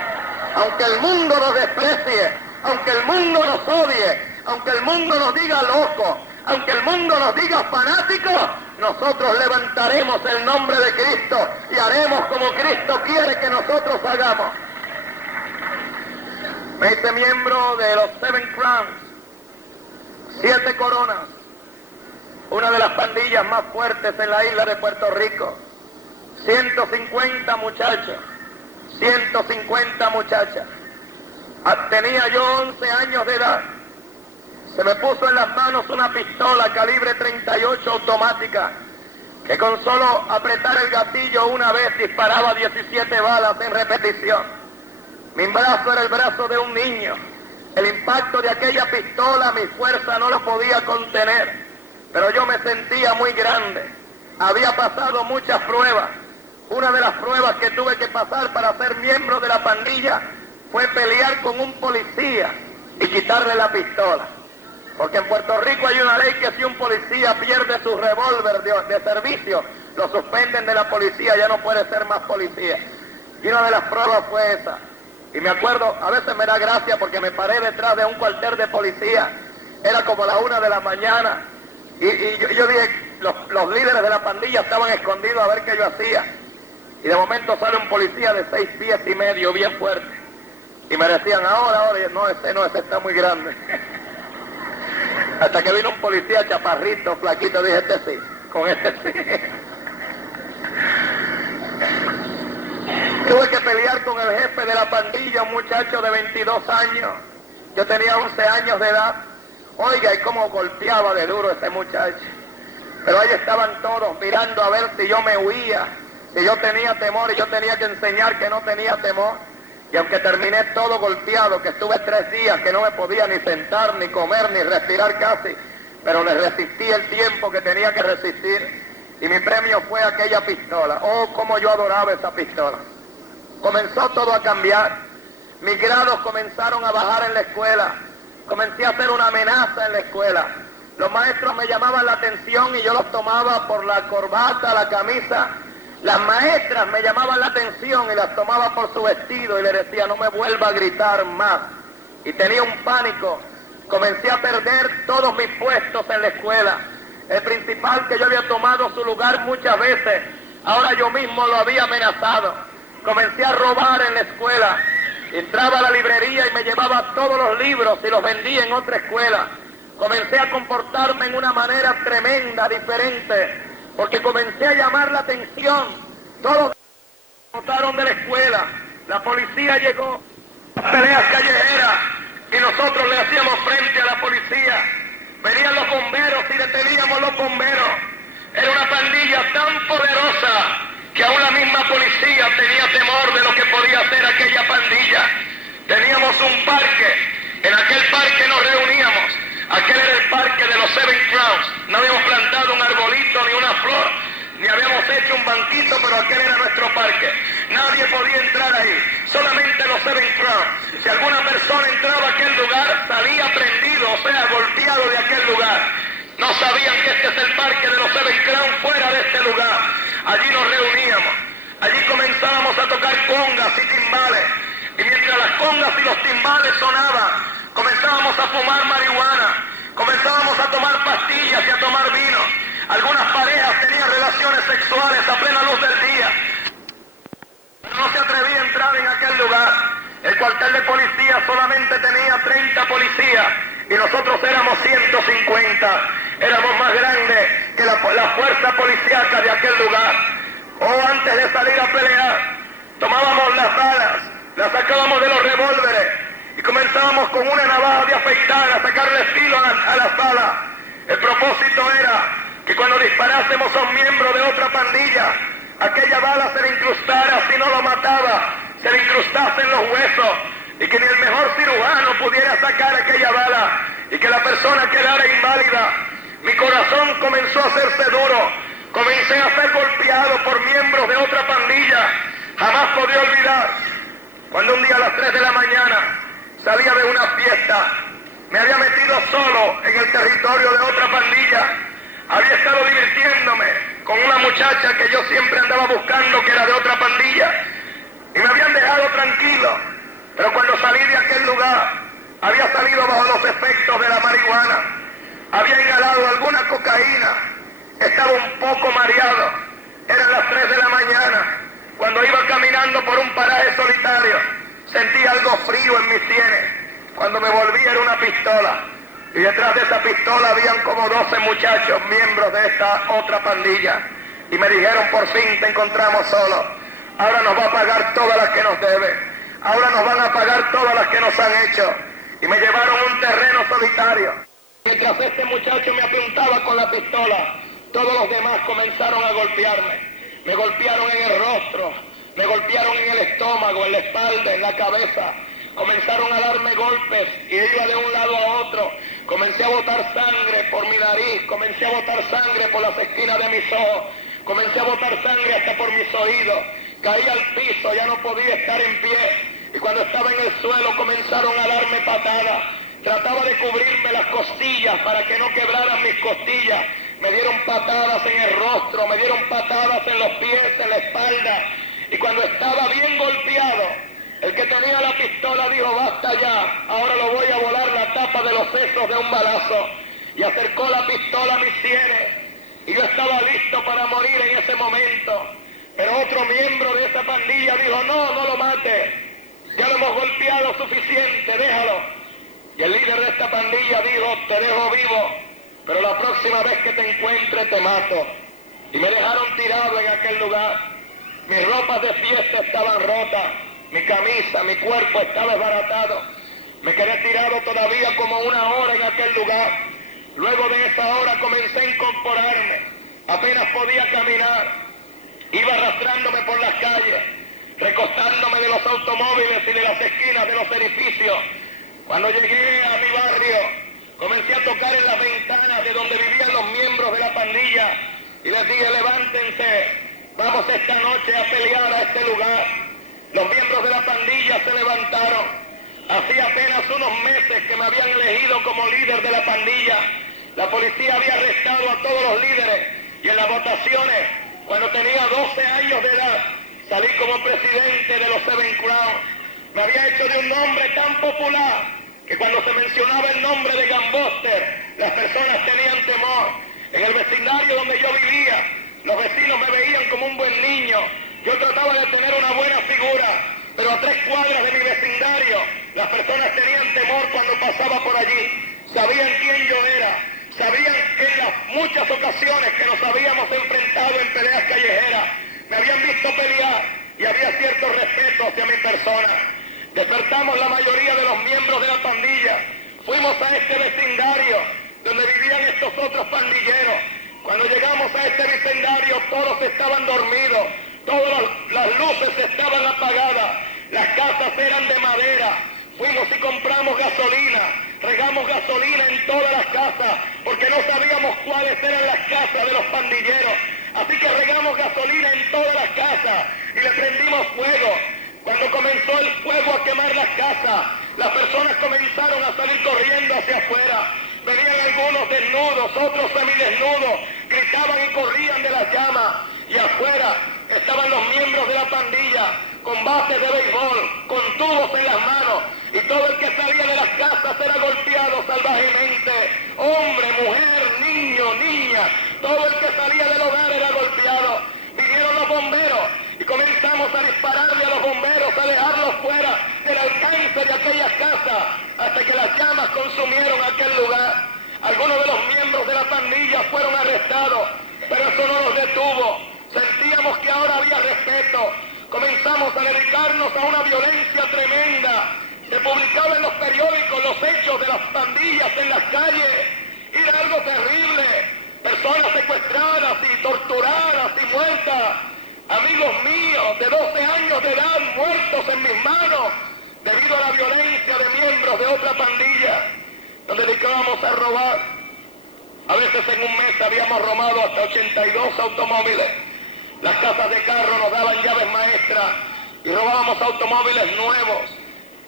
Aunque el mundo nos desprecie, aunque el mundo nos odie, aunque el mundo nos diga loco, aunque el mundo nos diga fanáticos, nosotros levantaremos el nombre de Cristo y haremos como Cristo quiere que nosotros hagamos. Me hice miembro de los Seven Crowns, 7 coronas, una de las pandillas más fuertes en la isla de Puerto Rico. 150 muchachos, 150 muchachas. Tenía yo 11 años de edad. Se me puso en las manos una pistola calibre 38 automática, que con solo apretar el gatillo una vez disparaba 17 balas en repetición. Mi brazo era el brazo de un niño. El impacto de aquella pistola, mi fuerza no lo podía contener, pero yo me sentía muy grande. Había pasado muchas pruebas. Una de las pruebas que tuve que pasar para ser miembro de la pandilla fue pelear con un policía y quitarle la pistola. Porque en Puerto Rico hay una ley que si un policía pierde su revólver de servicio, lo suspenden de la policía, ya no puede ser más policía. Y una de las pruebas fue esa. Y me acuerdo, a veces me da gracia porque me paré detrás de un cuartel de policía, era como las 1 de la mañana, y yo dije, los líderes de la pandilla estaban escondidos a ver qué yo hacía. Y de momento sale un policía de 6 pies y medio, bien fuerte. Y me decían, ahora, y no, ese está muy grande. Hasta que vino un policía chaparrito, flaquito, dije, este sí, con este sí. Tuve que pelear con el jefe de la pandilla, un muchacho de 22 años. Yo tenía 11 años de edad. Oiga, y cómo golpeaba de duro ese muchacho. Pero ahí estaban todos mirando a ver si yo me huía, si yo tenía temor, y yo tenía que enseñar que no tenía temor. Y aunque terminé todo golpeado, que estuve 3 días, que no me podía ni sentar, ni comer, ni respirar casi, pero le resistí el tiempo que tenía que resistir, y mi premio fue aquella pistola. Oh, cómo yo adoraba esa pistola. Comenzó todo a cambiar. Mis grados comenzaron a bajar en la escuela. Comencé a hacer una amenaza en la escuela. Los maestros me llamaban la atención y yo los tomaba por la corbata, la camisa. Las maestras me llamaban la atención y las tomaba por su vestido y le decía, no me vuelva a gritar más. Y tenía un pánico. Comencé a perder todos mis puestos en la escuela. El principal, que yo había tomado su lugar muchas veces, ahora yo mismo lo había amenazado. Comencé a robar en la escuela. Entraba a la librería y me llevaba todos los libros y los vendía en otra escuela. Comencé a comportarme en una manera tremenda, diferente, porque comencé a llamar la atención. Todos notaron de la escuela. La policía llegó, peleas callejeras, y nosotros le hacíamos frente a la policía. Venían los bomberos y deteníamos los bomberos. Era una pandilla tan poderosa que aún la misma policía tenía temor de lo que podía hacer aquella pandilla. Teníamos un parque, en aquel parque nos reuníamos. Aquel era el parque de los Seven Crowns. No habíamos plantado un arbolito ni una flor, ni habíamos hecho un banquito, pero aquel era nuestro parque. Nadie podía entrar ahí, solamente los Seven Crowns. Si alguna persona entraba a aquel lugar, salía prendido, o sea, golpeado de aquel lugar. No sabían que este es el parque de los Seven Crowns fuera de este lugar. Allí nos reuníamos, allí comenzábamos a tocar congas y timbales. Y mientras las congas y los timbales sonaban, comenzábamos a fumar marihuana, comenzábamos a tomar pastillas y a tomar vino. Algunas parejas tenían relaciones sexuales a plena luz del día. Pero no se atrevía a entrar en aquel lugar. El cuartel de policía solamente tenía 30 policías y nosotros éramos 150. Éramos más grandes que la fuerza policíaca de aquel lugar. o antes de salir a pelear, tomábamos las balas, las sacábamos de los revólveres y comenzábamos con una navaja de afeitar a sacarle filo a las balas. El propósito era que cuando disparásemos a un miembro de otra pandilla, aquella bala se le incrustara, si no lo mataba, se le incrustase en los huesos, y que ni el mejor cirujano pudiera sacar aquella bala, y que la persona quedara inválida. Mi corazón comenzó a hacerse duro, comencé a ser golpeado por miembros de otra pandilla. Jamás podía olvidar cuando un día a las 3 de la mañana salía de una fiesta, me había metido solo en el territorio de otra pandilla, había estado divirtiéndome con una muchacha que yo siempre andaba buscando, que era de otra pandilla, y me habían dejado tranquilo, pero cuando salí de aquel lugar, había salido bajo los efectos de la marihuana, había inhalado alguna cocaína, estaba un poco mareado, eran las 3 de la mañana, cuando iba caminando por un paraje solitario, sentí algo frío en mis sienes, cuando me volví era una pistola, y detrás de esa pistola habían como 12 muchachos, miembros de esta otra pandilla, y me dijeron: por fin te encontramos solo, ahora nos va a pagar todas las que nos debe, ahora nos van a pagar todas las que nos han hecho, y me llevaron a un terreno solitario. Mientras este muchacho me apuntaba con la pistola, todos los demás comenzaron a golpearme. Me golpearon en el rostro, me golpearon en el estómago, en la espalda, en la cabeza. Comenzaron a darme golpes y iba de un lado a otro. Comencé a botar sangre por mi nariz, comencé a botar sangre por las esquinas de mis ojos, comencé a botar sangre hasta por mis oídos. Caí al piso, ya no podía estar en pie. Y cuando estaba en el suelo comenzaron a darme patadas. Trataba de cubrirme las costillas para que no quebraran mis costillas. Me dieron patadas en el rostro, me dieron patadas en los pies, en la espalda. Y cuando estaba bien golpeado, el que tenía la pistola dijo: basta ya, ahora lo voy a volar la tapa de los sesos de un balazo. Y acercó la pistola a mis sienes. Y yo estaba listo para morir en ese momento. Pero otro miembro de esa pandilla dijo: no, no lo mate. Ya lo hemos golpeado suficiente, déjalo. Y el líder de esta pandilla dijo: te dejo vivo, pero la próxima vez que te encuentre te mato. Y me dejaron tirado en aquel lugar. Mis ropas de fiesta estaban rotas, mi camisa, mi cuerpo estaba desbaratado. Me quedé tirado todavía como una hora en aquel lugar. Luego de esa hora comencé a incorporarme. Apenas podía caminar. Iba arrastrándome por las calles, recostándome de los automóviles y de las esquinas de los edificios. Cuando llegué a mi barrio, comencé a tocar en las ventanas de donde vivían los miembros de la pandilla y les dije: levántense, vamos esta noche a pelear a este lugar. Los miembros de la pandilla se levantaron. Hacía apenas unos meses que me habían elegido como líder de la pandilla. La policía había arrestado a todos los líderes y en las votaciones, cuando tenía 12 años de edad, salí como presidente de los Seven Crowns. Me había hecho de un hombre tan popular que cuando se mencionaba el nombre de Gambuster, las personas tenían temor. En el vecindario donde yo vivía, los vecinos me veían como un buen niño. Yo trataba de tener una buena figura, pero a 3 cuadras de mi vecindario, las personas tenían temor cuando pasaba por allí. Sabían quién yo era, sabían que en las muchas ocasiones que nos habíamos enfrentado en peleas callejeras, me habían visto pelear y había cierto respeto hacia mi persona. Despertamos la mayoría de los miembros de la pandilla, fuimos a este vecindario donde vivían estos otros pandilleros. Cuando llegamos a este vecindario todos estaban dormidos, todas las luces estaban apagadas, las casas eran de madera. Fuimos y compramos gasolina, regamos gasolina en todas las casas, porque no sabíamos cuáles eran las casas de los pandilleros. Así que regamos gasolina en todas las casas y le prendimos fuego. Cuando comenzó el fuego a quemar las casas, las personas comenzaron a salir corriendo hacia afuera. Venían algunos desnudos, otros semidesnudos, gritaban y corrían de las llamas. Y afuera estaban los miembros de la pandilla, con bates de béisbol, con tubos en las manos. Y todo el que salía de las casas era golpeado salvajemente. Hombre, mujer, niño, niña, todo el que salía del hogar era golpeado. Vinieron los bomberos y comenzamos a dispararle a los bomberos, a dejarlos fuera del alcance de aquellas casas, hasta que las llamas consumieron aquel lugar. Algunos de los miembros de la pandilla fueron arrestados, pero eso no los detuvo. Sentíamos notamos que ahora había respeto. Comenzamos a dedicarnos a una violencia tremenda. Se publicaba en los periódicos los hechos de las pandillas en las calles. Y era algo terrible. Personas secuestradas y torturadas y muertas. Amigos míos de 12 años de edad muertos en mis manos debido a la violencia de miembros de otra pandilla. Nos dedicábamos a robar. A veces en un mes habíamos robado hasta 82 automóviles. Las casas de carro nos daban llaves maestras y robábamos automóviles nuevos.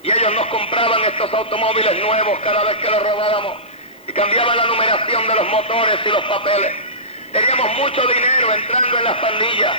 Y ellos nos compraban estos automóviles nuevos cada vez que los robábamos. Y cambiaban la numeración de los motores y los papeles. Teníamos mucho dinero entrando en las pandillas.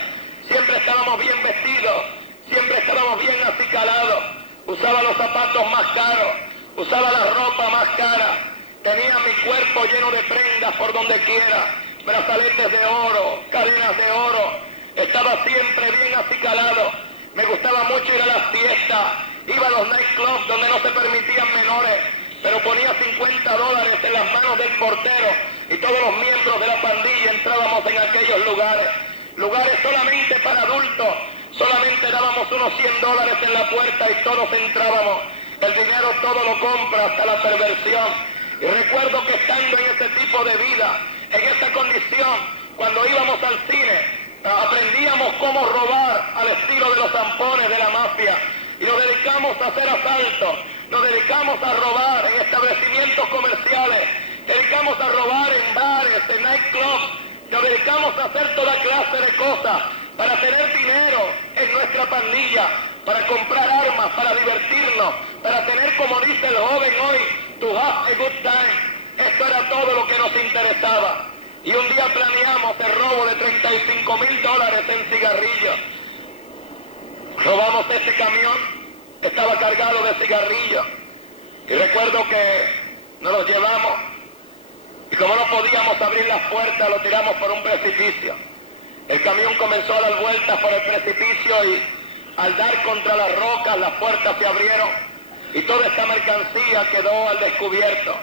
Siempre estábamos bien vestidos. Siempre estábamos bien acicalados. Usaba los zapatos más caros. Usaba la ropa más cara. Tenía mi cuerpo lleno de prendas por donde quiera. Brazaletes de oro, cadenas de oro. Estaba siempre bien acicalado. Me gustaba mucho ir a las fiestas. Iba a los nightclubs donde no se permitían menores, pero ponía $50 en las manos del portero y todos los miembros de la pandilla entrábamos en aquellos lugares. Lugares solamente para adultos. Solamente dábamos unos $100 en la puerta y todos entrábamos. El dinero todo lo compra, hasta la perversión. Y recuerdo que estando en ese tipo de vida, en esa condición, cuando íbamos al cine, aprendíamos cómo robar al estilo de los zampones de la mafia. Y nos dedicamos a hacer asaltos, nos dedicamos a robar en establecimientos comerciales, dedicamos a robar en bares, en nightclubs, nos dedicamos a hacer toda clase de cosas para tener dinero en nuestra pandilla, para comprar armas, para divertirnos, para tener, como dice el joven hoy, to have a good time. Esto era todo lo que nos interesaba. Y un día planeamos el robo de $35,000 en cigarrillos. Robamos ese camión, estaba cargado de cigarrillos. Y recuerdo que nos los llevamos. Y como no podíamos abrir las puertas, lo tiramos por un precipicio. El camión comenzó a dar vueltas por el precipicio y al dar contra las rocas, las puertas se abrieron. Y toda esta mercancía quedó al descubierto.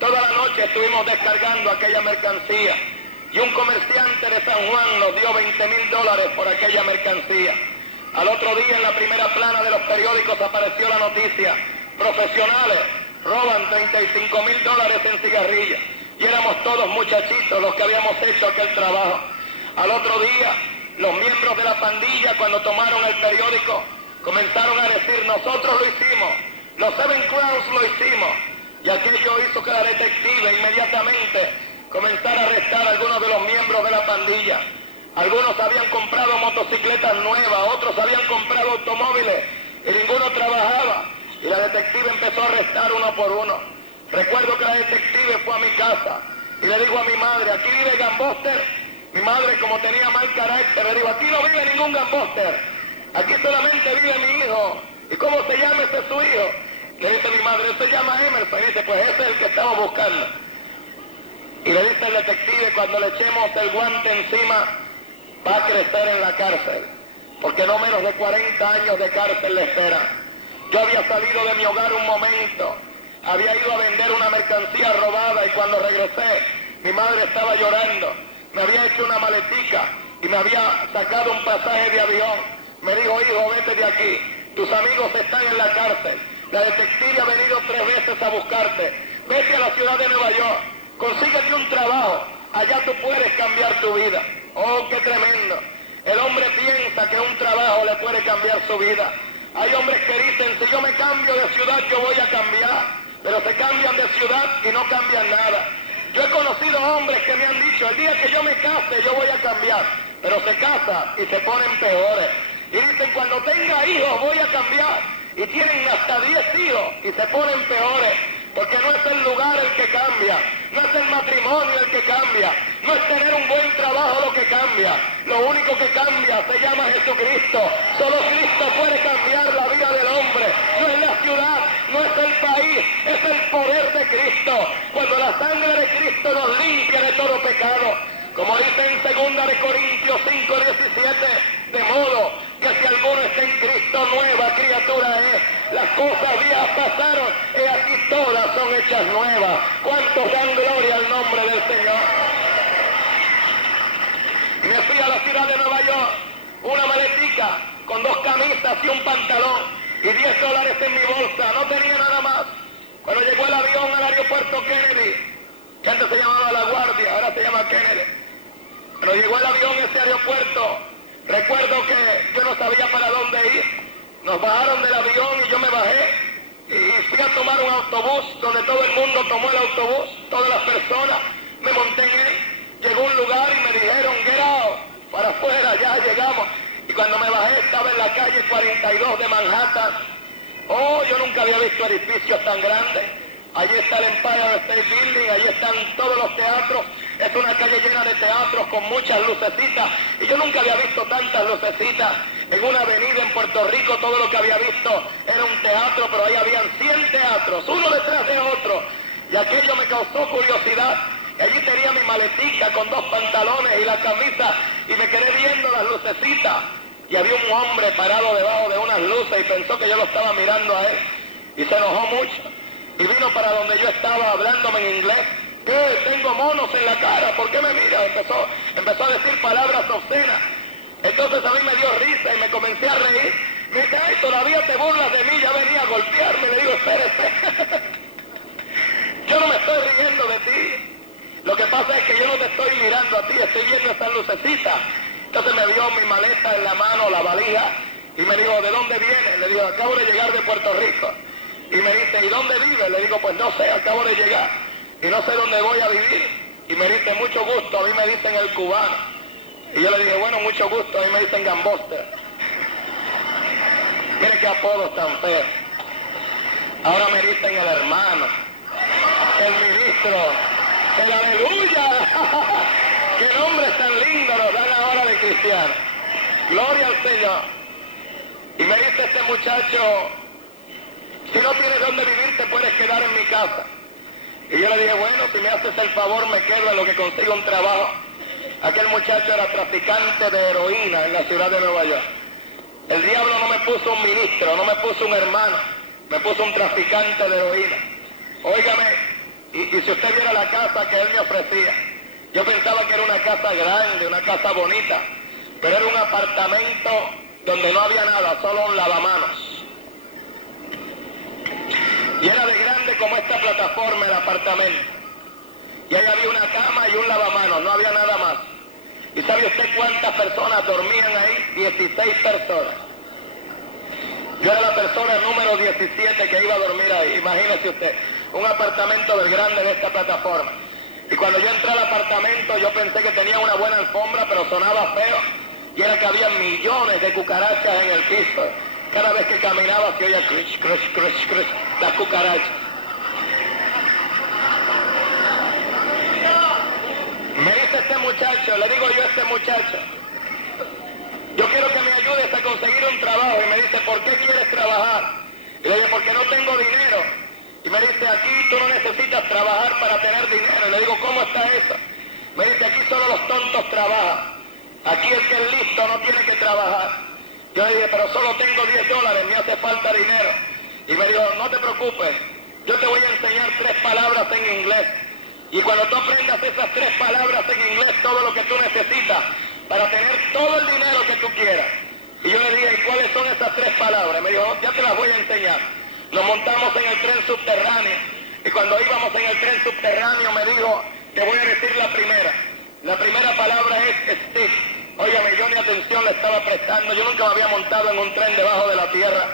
Toda la noche estuvimos descargando aquella mercancía. Y un comerciante de San Juan nos dio $20,000 por aquella mercancía. Al otro día en la primera plana de los periódicos apareció la noticia: profesionales roban $35,000 en cigarrillos. Y éramos todos muchachitos los que habíamos hecho aquel trabajo. Al otro día, los miembros de la pandilla, cuando tomaron el periódico, comenzaron a decir: nosotros lo hicimos, los Seven Crowns lo hicimos. Y aquello hizo que la detective inmediatamente comenzara a arrestar a algunos de los miembros de la pandilla. Algunos habían comprado motocicletas nuevas, otros habían comprado automóviles y ninguno trabajaba. Y la detective empezó a arrestar uno por uno. Recuerdo que la detective fue a mi casa y le dijo a mi madre: aquí vive Gambuster. Mi madre, como tenía mal carácter, le dijo: aquí no vive ningún Gambuster, aquí solamente vive mi hijo. ¿Y cómo se llama ese su hijo? Le dice mi madre: se llama Emerson. Y dice: pues ese es el que estamos buscando. Y le dice el detective: cuando le echemos el guante encima, va a crecer en la cárcel, porque no menos de 40 años de cárcel le esperan. Yo había salido de mi hogar un momento, había ido a vender una mercancía robada y cuando regresé, mi madre estaba llorando. Me había hecho una maletica y me había sacado un pasaje de avión. Me dijo: hijo, vete de aquí, tus amigos están en la cárcel. La detective ha venido 3 veces a buscarte. Vete a la ciudad de Nueva York, consíguete un trabajo, allá tú puedes cambiar tu vida. Oh, qué tremendo. El hombre piensa que un trabajo le puede cambiar su vida. Hay hombres que dicen: si yo me cambio de ciudad, yo voy a cambiar. Pero se cambian de ciudad y no cambian nada. Yo he conocido hombres que me han dicho: el día que yo me case, yo voy a cambiar. Pero se casan y se ponen peores. Y dicen: cuando tenga hijos, voy a cambiar. Y tienen hasta 10 hijos y se ponen peores. Porque no es el lugar el que cambia, no es el matrimonio el que cambia, no es tener un buen trabajo lo que cambia. Lo único que cambia se llama Jesucristo. Solo Cristo puede cambiar la vida del hombre. No es la ciudad, no es el país, es el poder de Cristo. Cuando la sangre de Cristo nos limpia de todo pecado. Como dice en 2 Corintios 5:17, de modo que si alguno está en Cristo, nueva criatura es. Las cosas viejas pasaron, y aquí todas son hechas nuevas. ¿Cuántos dan gloria al nombre del Señor? Y me fui a la ciudad de Nueva York una maletica con 2 camisas y un pantalón y $10 en mi bolsa, no tenía nada más. Cuando llegó el avión al aeropuerto Kennedy, que antes se llamaba La Guardia, ahora se llama Kennedy. Cuando llegó el avión a ese aeropuerto, recuerdo que yo no sabía para dónde ir. Nos bajaron del avión y yo me bajé y fui a tomar un autobús donde todo el mundo tomó el autobús, todas las personas, me monté en él, llegó a un lugar y me dijeron, get out, para afuera, ya llegamos. Y cuando me bajé estaba en la calle 42 de Manhattan. Oh, yo nunca había visto edificios tan grandes. Allí está el Empire State Building, allí están todos los teatros. Es una calle llena de teatros con muchas lucecitas. Y yo nunca había visto tantas lucecitas. En una avenida en Puerto Rico todo lo que había visto era un teatro, pero ahí habían 100 teatros, uno detrás de otro. Y aquello me causó curiosidad. Allí tenía mi maletica con 2 pantalones y la camisa y me quedé viendo las lucecitas. Y había un hombre parado debajo de unas luces y pensó que yo lo estaba mirando a él. Y se enojó mucho. Y vino para donde yo estaba hablándome en inglés. ¿Qué? Tengo monos en la cara, ¿por qué me mira? Empezó a decir palabras obscenas. Entonces a mí me dio risa y me comencé a reír. Me dice, ay, todavía te burlas de mí, ya venía a golpearme. Le digo, espérate. Yo no me estoy riendo de ti. Lo que pasa es que yo no te estoy mirando a ti, estoy viendo estas lucecitas. Entonces me dio mi maleta en la mano, la valija, y me dijo, ¿de dónde vienes? Le digo, acabo de llegar de Puerto Rico. Y me dice, ¿y dónde vives? Le digo, pues no sé, acabo de llegar. Y no sé dónde voy a vivir. Y me dice, mucho gusto, a mí me dicen el cubano. Y yo le dije, bueno, mucho gusto, a mí me dicen gamboster. Mire qué apodos tan feos. Ahora me dicen el hermano, el ministro, el aleluya. ¡Qué nombres tan lindos nos dan ahora de cristiano! ¡Gloria al Señor! Y me dice este muchacho, si no tienes dónde vivir, te puedes quedar en mi casa. Y yo le dije, bueno, si me haces el favor, me quedo en lo que consigo un trabajo. Aquel muchacho era traficante de heroína en la ciudad de Nueva York. El diablo no me puso un ministro, no me puso un hermano, me puso un traficante de heroína. Óigame, y si usted viera la casa que él me ofrecía, yo pensaba que era una casa grande, una casa bonita, pero era un apartamento donde no había nada, solo un lavamanos. Y era de grande como esta plataforma el apartamento. Y ahí había una cama y un lavamanos, no había nada más. ¿Y sabe usted cuántas personas dormían ahí? 16 personas. Yo era la persona número 17 que iba a dormir ahí, imagínese usted, un apartamento del grande de esta plataforma. Y cuando yo entré al apartamento yo pensé que tenía una buena alfombra, pero sonaba feo. Y era que había millones de cucarachas en el piso. Cada vez que caminaba se oía crush, crush, crush, crush, las cucarachas. Me dice este muchacho, le digo yo a este muchacho, yo quiero que me ayudes a conseguir un trabajo. Y me dice, ¿por qué quieres trabajar? Y le digo, porque no tengo dinero. Y me dice, aquí tú no necesitas trabajar para tener dinero. Y le digo, ¿cómo está eso? Me dice, aquí solo los tontos trabajan. Aquí el que es listo no tiene que trabajar. Yo le dije, pero solo tengo $10, me hace falta dinero. Y me dijo, no te preocupes, yo te voy a enseñar 3 palabras en inglés. Y cuando tú aprendas esas 3 palabras en inglés, todo lo que tú necesitas para tener todo el dinero que tú quieras. Y yo le dije, ¿y cuáles son esas 3 palabras? Me dijo, ya te las voy a enseñar. Nos montamos en el tren subterráneo. Y cuando íbamos en el tren subterráneo me dijo, te voy a decir la primera. La primera palabra es stick. Óigame, yo ni atención le estaba prestando. Yo nunca me había montado en un tren debajo de la tierra.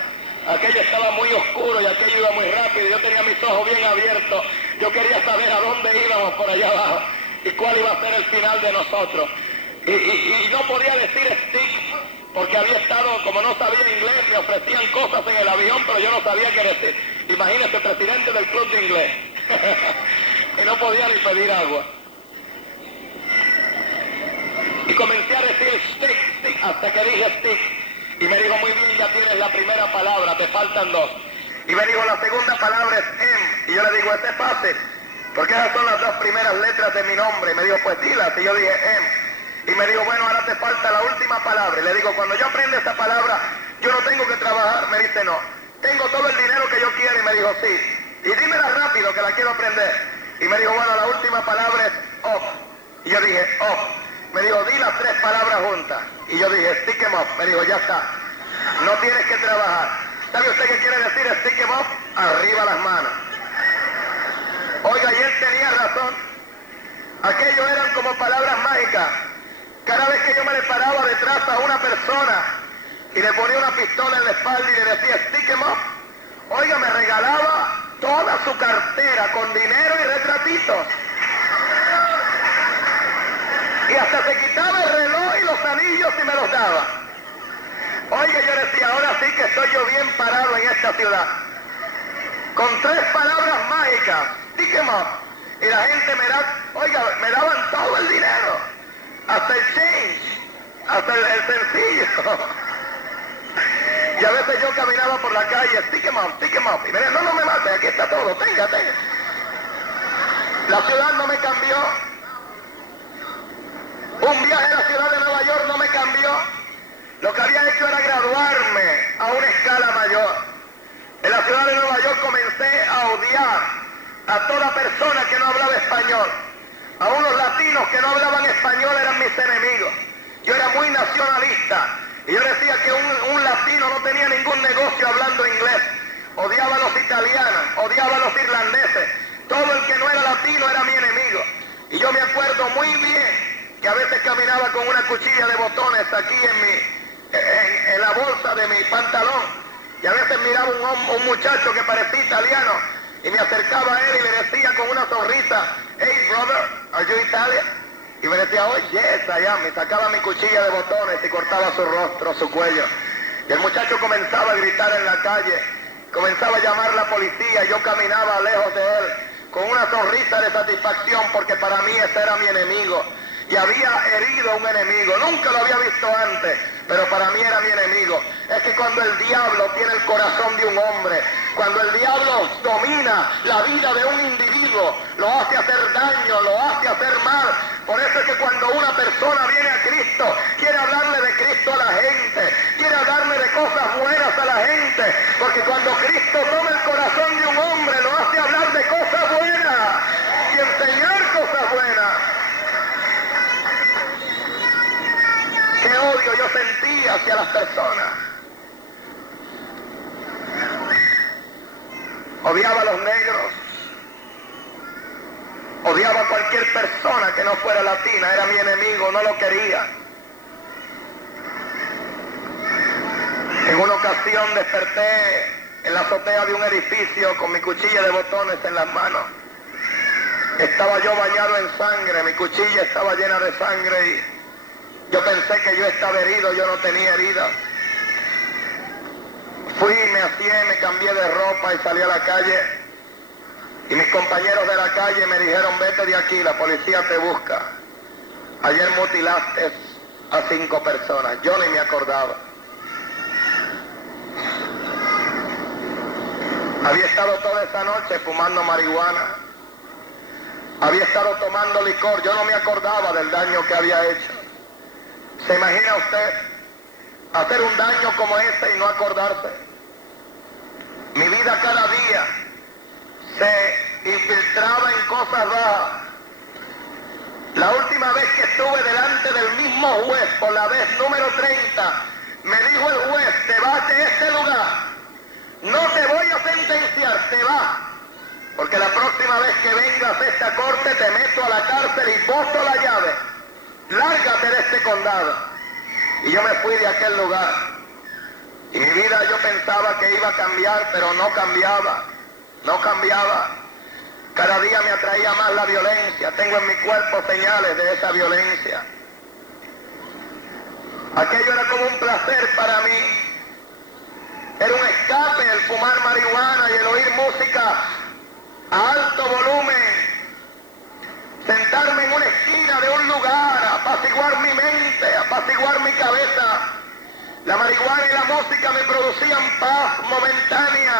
Aquello estaba muy oscuro y aquello iba muy rápido. Yo tenía mis ojos bien abiertos. Yo quería saber a dónde íbamos por allá abajo y cuál iba a ser el final de nosotros. Y no podía decir stick porque había estado, como no sabía inglés, me ofrecían cosas en el avión, pero yo no sabía qué decir. Imagínese, presidente del club de inglés. Y no podía ni pedir agua. Y comencé a decir stick, stick, hasta que dije stick. Y me dijo, muy bien, ya tienes la primera palabra, te faltan 2. Y me dijo, la segunda palabra es M. Y yo le digo, este es fácil, porque esas son las 2 primeras letras de mi nombre. Y me dijo, pues dilas. Y yo dije, M. Y me dijo, bueno, ahora te falta la última palabra. Y le digo, cuando yo aprenda esa palabra, yo no tengo que trabajar. Me dice, no, tengo todo el dinero que yo quiero. Y me dijo, sí. Y dímela rápido, que la quiero aprender. Y me dijo, bueno, la última palabra es off. Y yo dije, off. me dijo, di las 3 palabras juntas. Y yo dije, stick 'em up. Me dijo, ya está, no tienes que trabajar. ¿Sabe usted qué quiere decir stick 'em up? Arriba las manos. Oiga, y él tenía razón. Aquello eran como palabras mágicas. Cada vez que yo me le paraba detrás a una persona y le ponía una pistola en la espalda y le decía stick 'em up, oiga, me regalaba toda su cartera con dinero y retratitos. Y hasta se quitaba el reloj y los anillos y me los daba. Oiga, yo decía, ahora sí que estoy yo bien parado en esta ciudad. Con 3 palabras mágicas, stick 'em up. Y la gente me daban todo el dinero. Hasta el change, hasta el sencillo. Y a veces yo caminaba por la calle, stick 'em up, stick 'em up. Y me decían, no me mates, aquí está todo, tenga. La ciudad no me cambió. Un viaje a la ciudad de Nueva York no me cambió. Lo que había hecho era graduarme a una escala mayor. En la ciudad de Nueva York comencé a odiar a toda persona que no hablaba español. A unos latinos que no hablaban español eran mis enemigos. Yo era muy nacionalista. Y yo decía que un latino no tenía ningún negocio hablando inglés. Odiaba a los italianos, odiaba a los irlandeses. Todo el que no era latino era mi enemigo. Y yo me acuerdo muy bien que a veces caminaba con una cuchilla de botones aquí en la bolsa de mi pantalón. Y a veces miraba un muchacho que parecía italiano y me acercaba a él y le decía con una sonrisa, hey brother, are you Italian? Y me decía, oh yes, I am. Y sacaba mi cuchilla de botones y cortaba su rostro, su cuello. Y el muchacho comenzaba a gritar en la calle, comenzaba a llamar a la policía, y yo caminaba lejos de él con una sonrisa de satisfacción porque para mí ese era mi enemigo. Y había herido a un enemigo, nunca lo había visto antes, pero para mí era mi enemigo. Es que cuando el diablo tiene el corazón de un hombre, cuando el diablo domina la vida de un individuo, lo hace hacer daño, lo hace hacer mal. Por eso es que cuando una persona viene a Cristo, quiere hablarle de Cristo a la gente, quiere hablarle de cosas buenas a la gente, porque cuando Cristo toma el corazón de un hombre, lo hace hablar de cosas buenas y enseñar cosas buenas. Qué odio yo sentía hacia las personas. Odiaba a los negros. Odiaba a cualquier persona que no fuera latina. Era mi enemigo, no lo quería. En una ocasión desperté en la azotea de un edificio con mi cuchilla de botones en las manos. Estaba yo bañado en sangre, mi cuchilla estaba llena de sangre y yo pensé que yo estaba herido, yo no tenía herida. Fui, me aseé, me cambié de ropa y salí a la calle. Y mis compañeros de la calle me dijeron, vete de aquí, la policía te busca. Ayer mutilaste a 5 personas, yo ni me acordaba. Había estado toda esa noche fumando marihuana. Había estado tomando licor, yo no me acordaba del daño que había hecho. ¿Se imagina usted hacer un daño como ese y no acordarse? Mi vida cada día se infiltraba en cosas bajas. La última vez que estuve delante del mismo juez, por la vez número 30, me dijo el juez, te vas de este lugar, no te voy a sentenciar, te vas, porque la próxima vez que vengas a esta corte te meto a la cárcel y boto la llave. Lárgate de este condado. Y yo me fui de aquel lugar. Y mi vida yo pensaba que iba a cambiar, pero no cambiaba. No cambiaba. Cada día me atraía más la violencia. Tengo en mi cuerpo señales de esa violencia. Aquello era como un placer para mí. Era un escape el fumar marihuana y el oír música a alto volumen. Sentarme en una esquina de un lugar, apaciguar mi mente, apaciguar mi cabeza. La marihuana y la música me producían paz momentánea,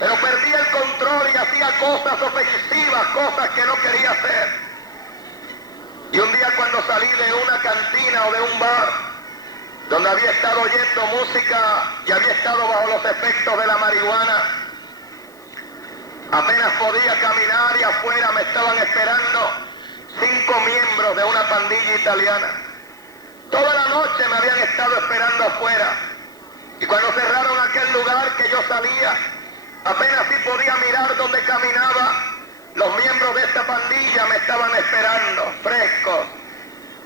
pero perdí el control y hacía cosas ofensivas, cosas que no quería hacer. Y un día cuando salí de una cantina o de un bar, donde había estado oyendo música y había estado bajo los efectos de la marihuana, apenas podía caminar y afuera me estaban esperando 5 miembros de una pandilla italiana. Toda la noche me habían estado esperando afuera. Y cuando cerraron aquel lugar que yo salía, apenas si podía mirar donde caminaba, los miembros de esta pandilla me estaban esperando, frescos.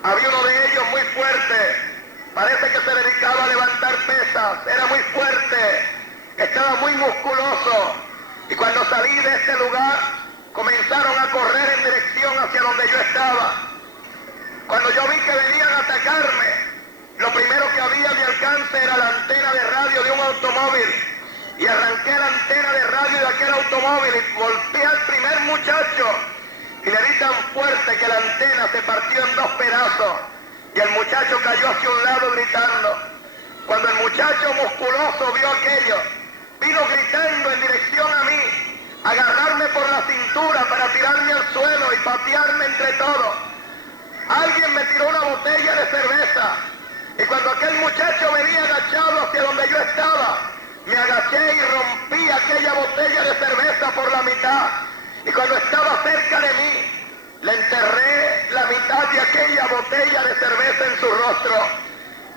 Había uno de ellos muy fuerte, parece que se dedicaba a levantar pesas, era muy fuerte, estaba muy musculoso. Y cuando salí de este lugar, comenzaron a correr en dirección hacia donde yo estaba. Cuando yo vi que venían a atacarme, lo primero que había a mi alcance era la antena de radio de un automóvil. Y arranqué la antena de radio de aquel automóvil y golpeé al primer muchacho. Y le di tan fuerte que la antena se partió en 2 pedazos. Y el muchacho cayó hacia un lado gritando. Cuando el muchacho musculoso vio aquello, vino gritando en dirección a mí, agarrarme por la cintura para tirarme al suelo y patearme entre todos. Alguien me tiró una botella de cerveza. Y cuando aquel muchacho venía agachado hacia donde yo estaba, me agaché y rompí aquella botella de cerveza por la mitad. Y cuando estaba cerca de mí, le enterré la mitad de aquella botella de cerveza en su rostro.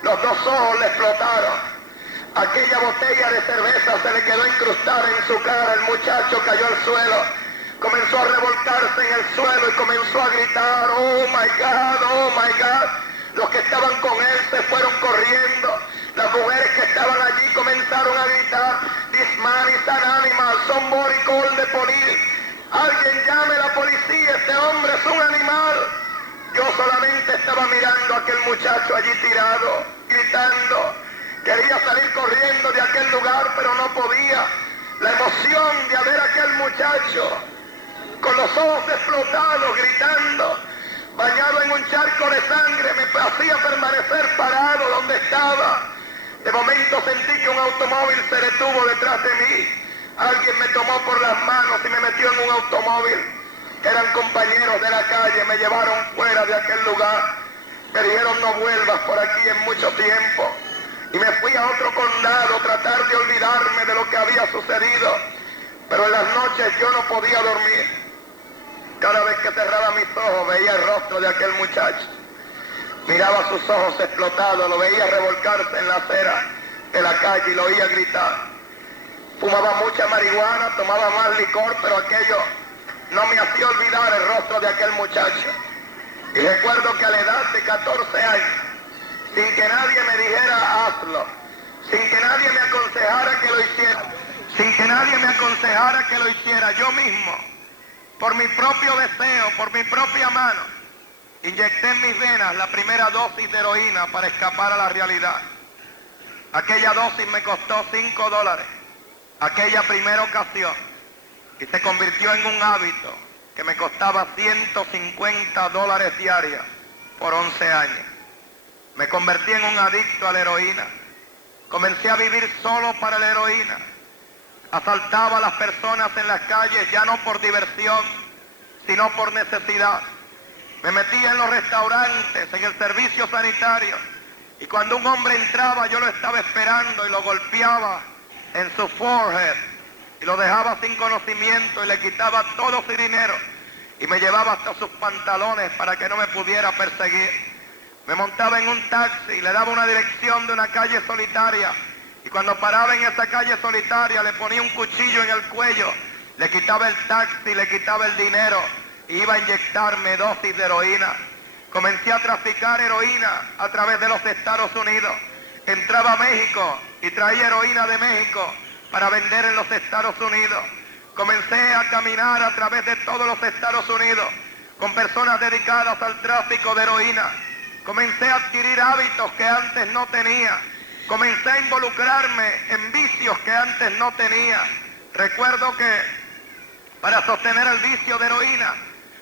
Los 2 ojos le explotaron. Aquella botella de cerveza se le quedó incrustada en su cara. El muchacho cayó al suelo. Comenzó a revolcarse en el suelo y comenzó a gritar, "Oh my God, oh my God". Los que estaban con él se fueron corriendo. Las mujeres que estaban allí comenzaron a gritar, "This man is an animal, somebody call the police". Alguien llame a la policía, este hombre es un animal. Yo solamente estaba mirando a aquel muchacho allí tirado, gritando. Quería salir corriendo de aquel lugar, pero no podía. La emoción de ver a aquel muchacho con los ojos explotados, gritando, bañado en un charco de sangre, me hacía permanecer parado donde estaba. De momento sentí que un automóvil se detuvo detrás de mí. Alguien me tomó por las manos y me metió en un automóvil. Eran compañeros de la calle, me llevaron fuera de aquel lugar. Me dijeron, "No vuelvas por aquí en mucho tiempo". Y me fui a otro condado a tratar de olvidarme de lo que había sucedido. Pero en las noches yo no podía dormir. Cada vez que cerraba mis ojos veía el rostro de aquel muchacho. Miraba sus ojos explotados, lo veía revolcarse en la acera de la calle y lo oía gritar. Fumaba mucha marihuana, tomaba más licor, pero aquello no me hacía olvidar el rostro de aquel muchacho. Y recuerdo que a la edad de 14 años, sin que nadie me dijera hazlo, sin que nadie me aconsejara que lo hiciera, sin que nadie me aconsejara que lo hiciera, yo mismo, por mi propio deseo, por mi propia mano, inyecté en mis venas la primera dosis de heroína para escapar a la realidad. Aquella dosis me costó $5, aquella primera ocasión, y se convirtió en un hábito que me costaba $150 diarios por 11 años. Me convertí en un adicto a la heroína. Comencé a vivir solo para la heroína. Asaltaba a las personas en las calles ya no por diversión, sino por necesidad. Me metía en los restaurantes, en el servicio sanitario, y cuando un hombre entraba yo lo estaba esperando y lo golpeaba en su forehead y lo dejaba sin conocimiento y le quitaba todo su dinero y me llevaba hasta sus pantalones para que no me pudiera perseguir. Me montaba en un taxi y le daba una dirección de una calle solitaria, y cuando paraba en esa calle solitaria le ponía un cuchillo en el cuello, le quitaba el taxi, le quitaba el dinero y iba a inyectarme dosis de heroína. Comencé a traficar heroína a través de los Estados Unidos. Entraba a México y traía heroína de México para vender en los Estados Unidos. Comencé a caminar a través de todos los Estados Unidos con personas dedicadas al tráfico de heroína. Comencé a adquirir hábitos que antes no tenía. Comencé a involucrarme en vicios que antes no tenía. Recuerdo que para sostener el vicio de heroína,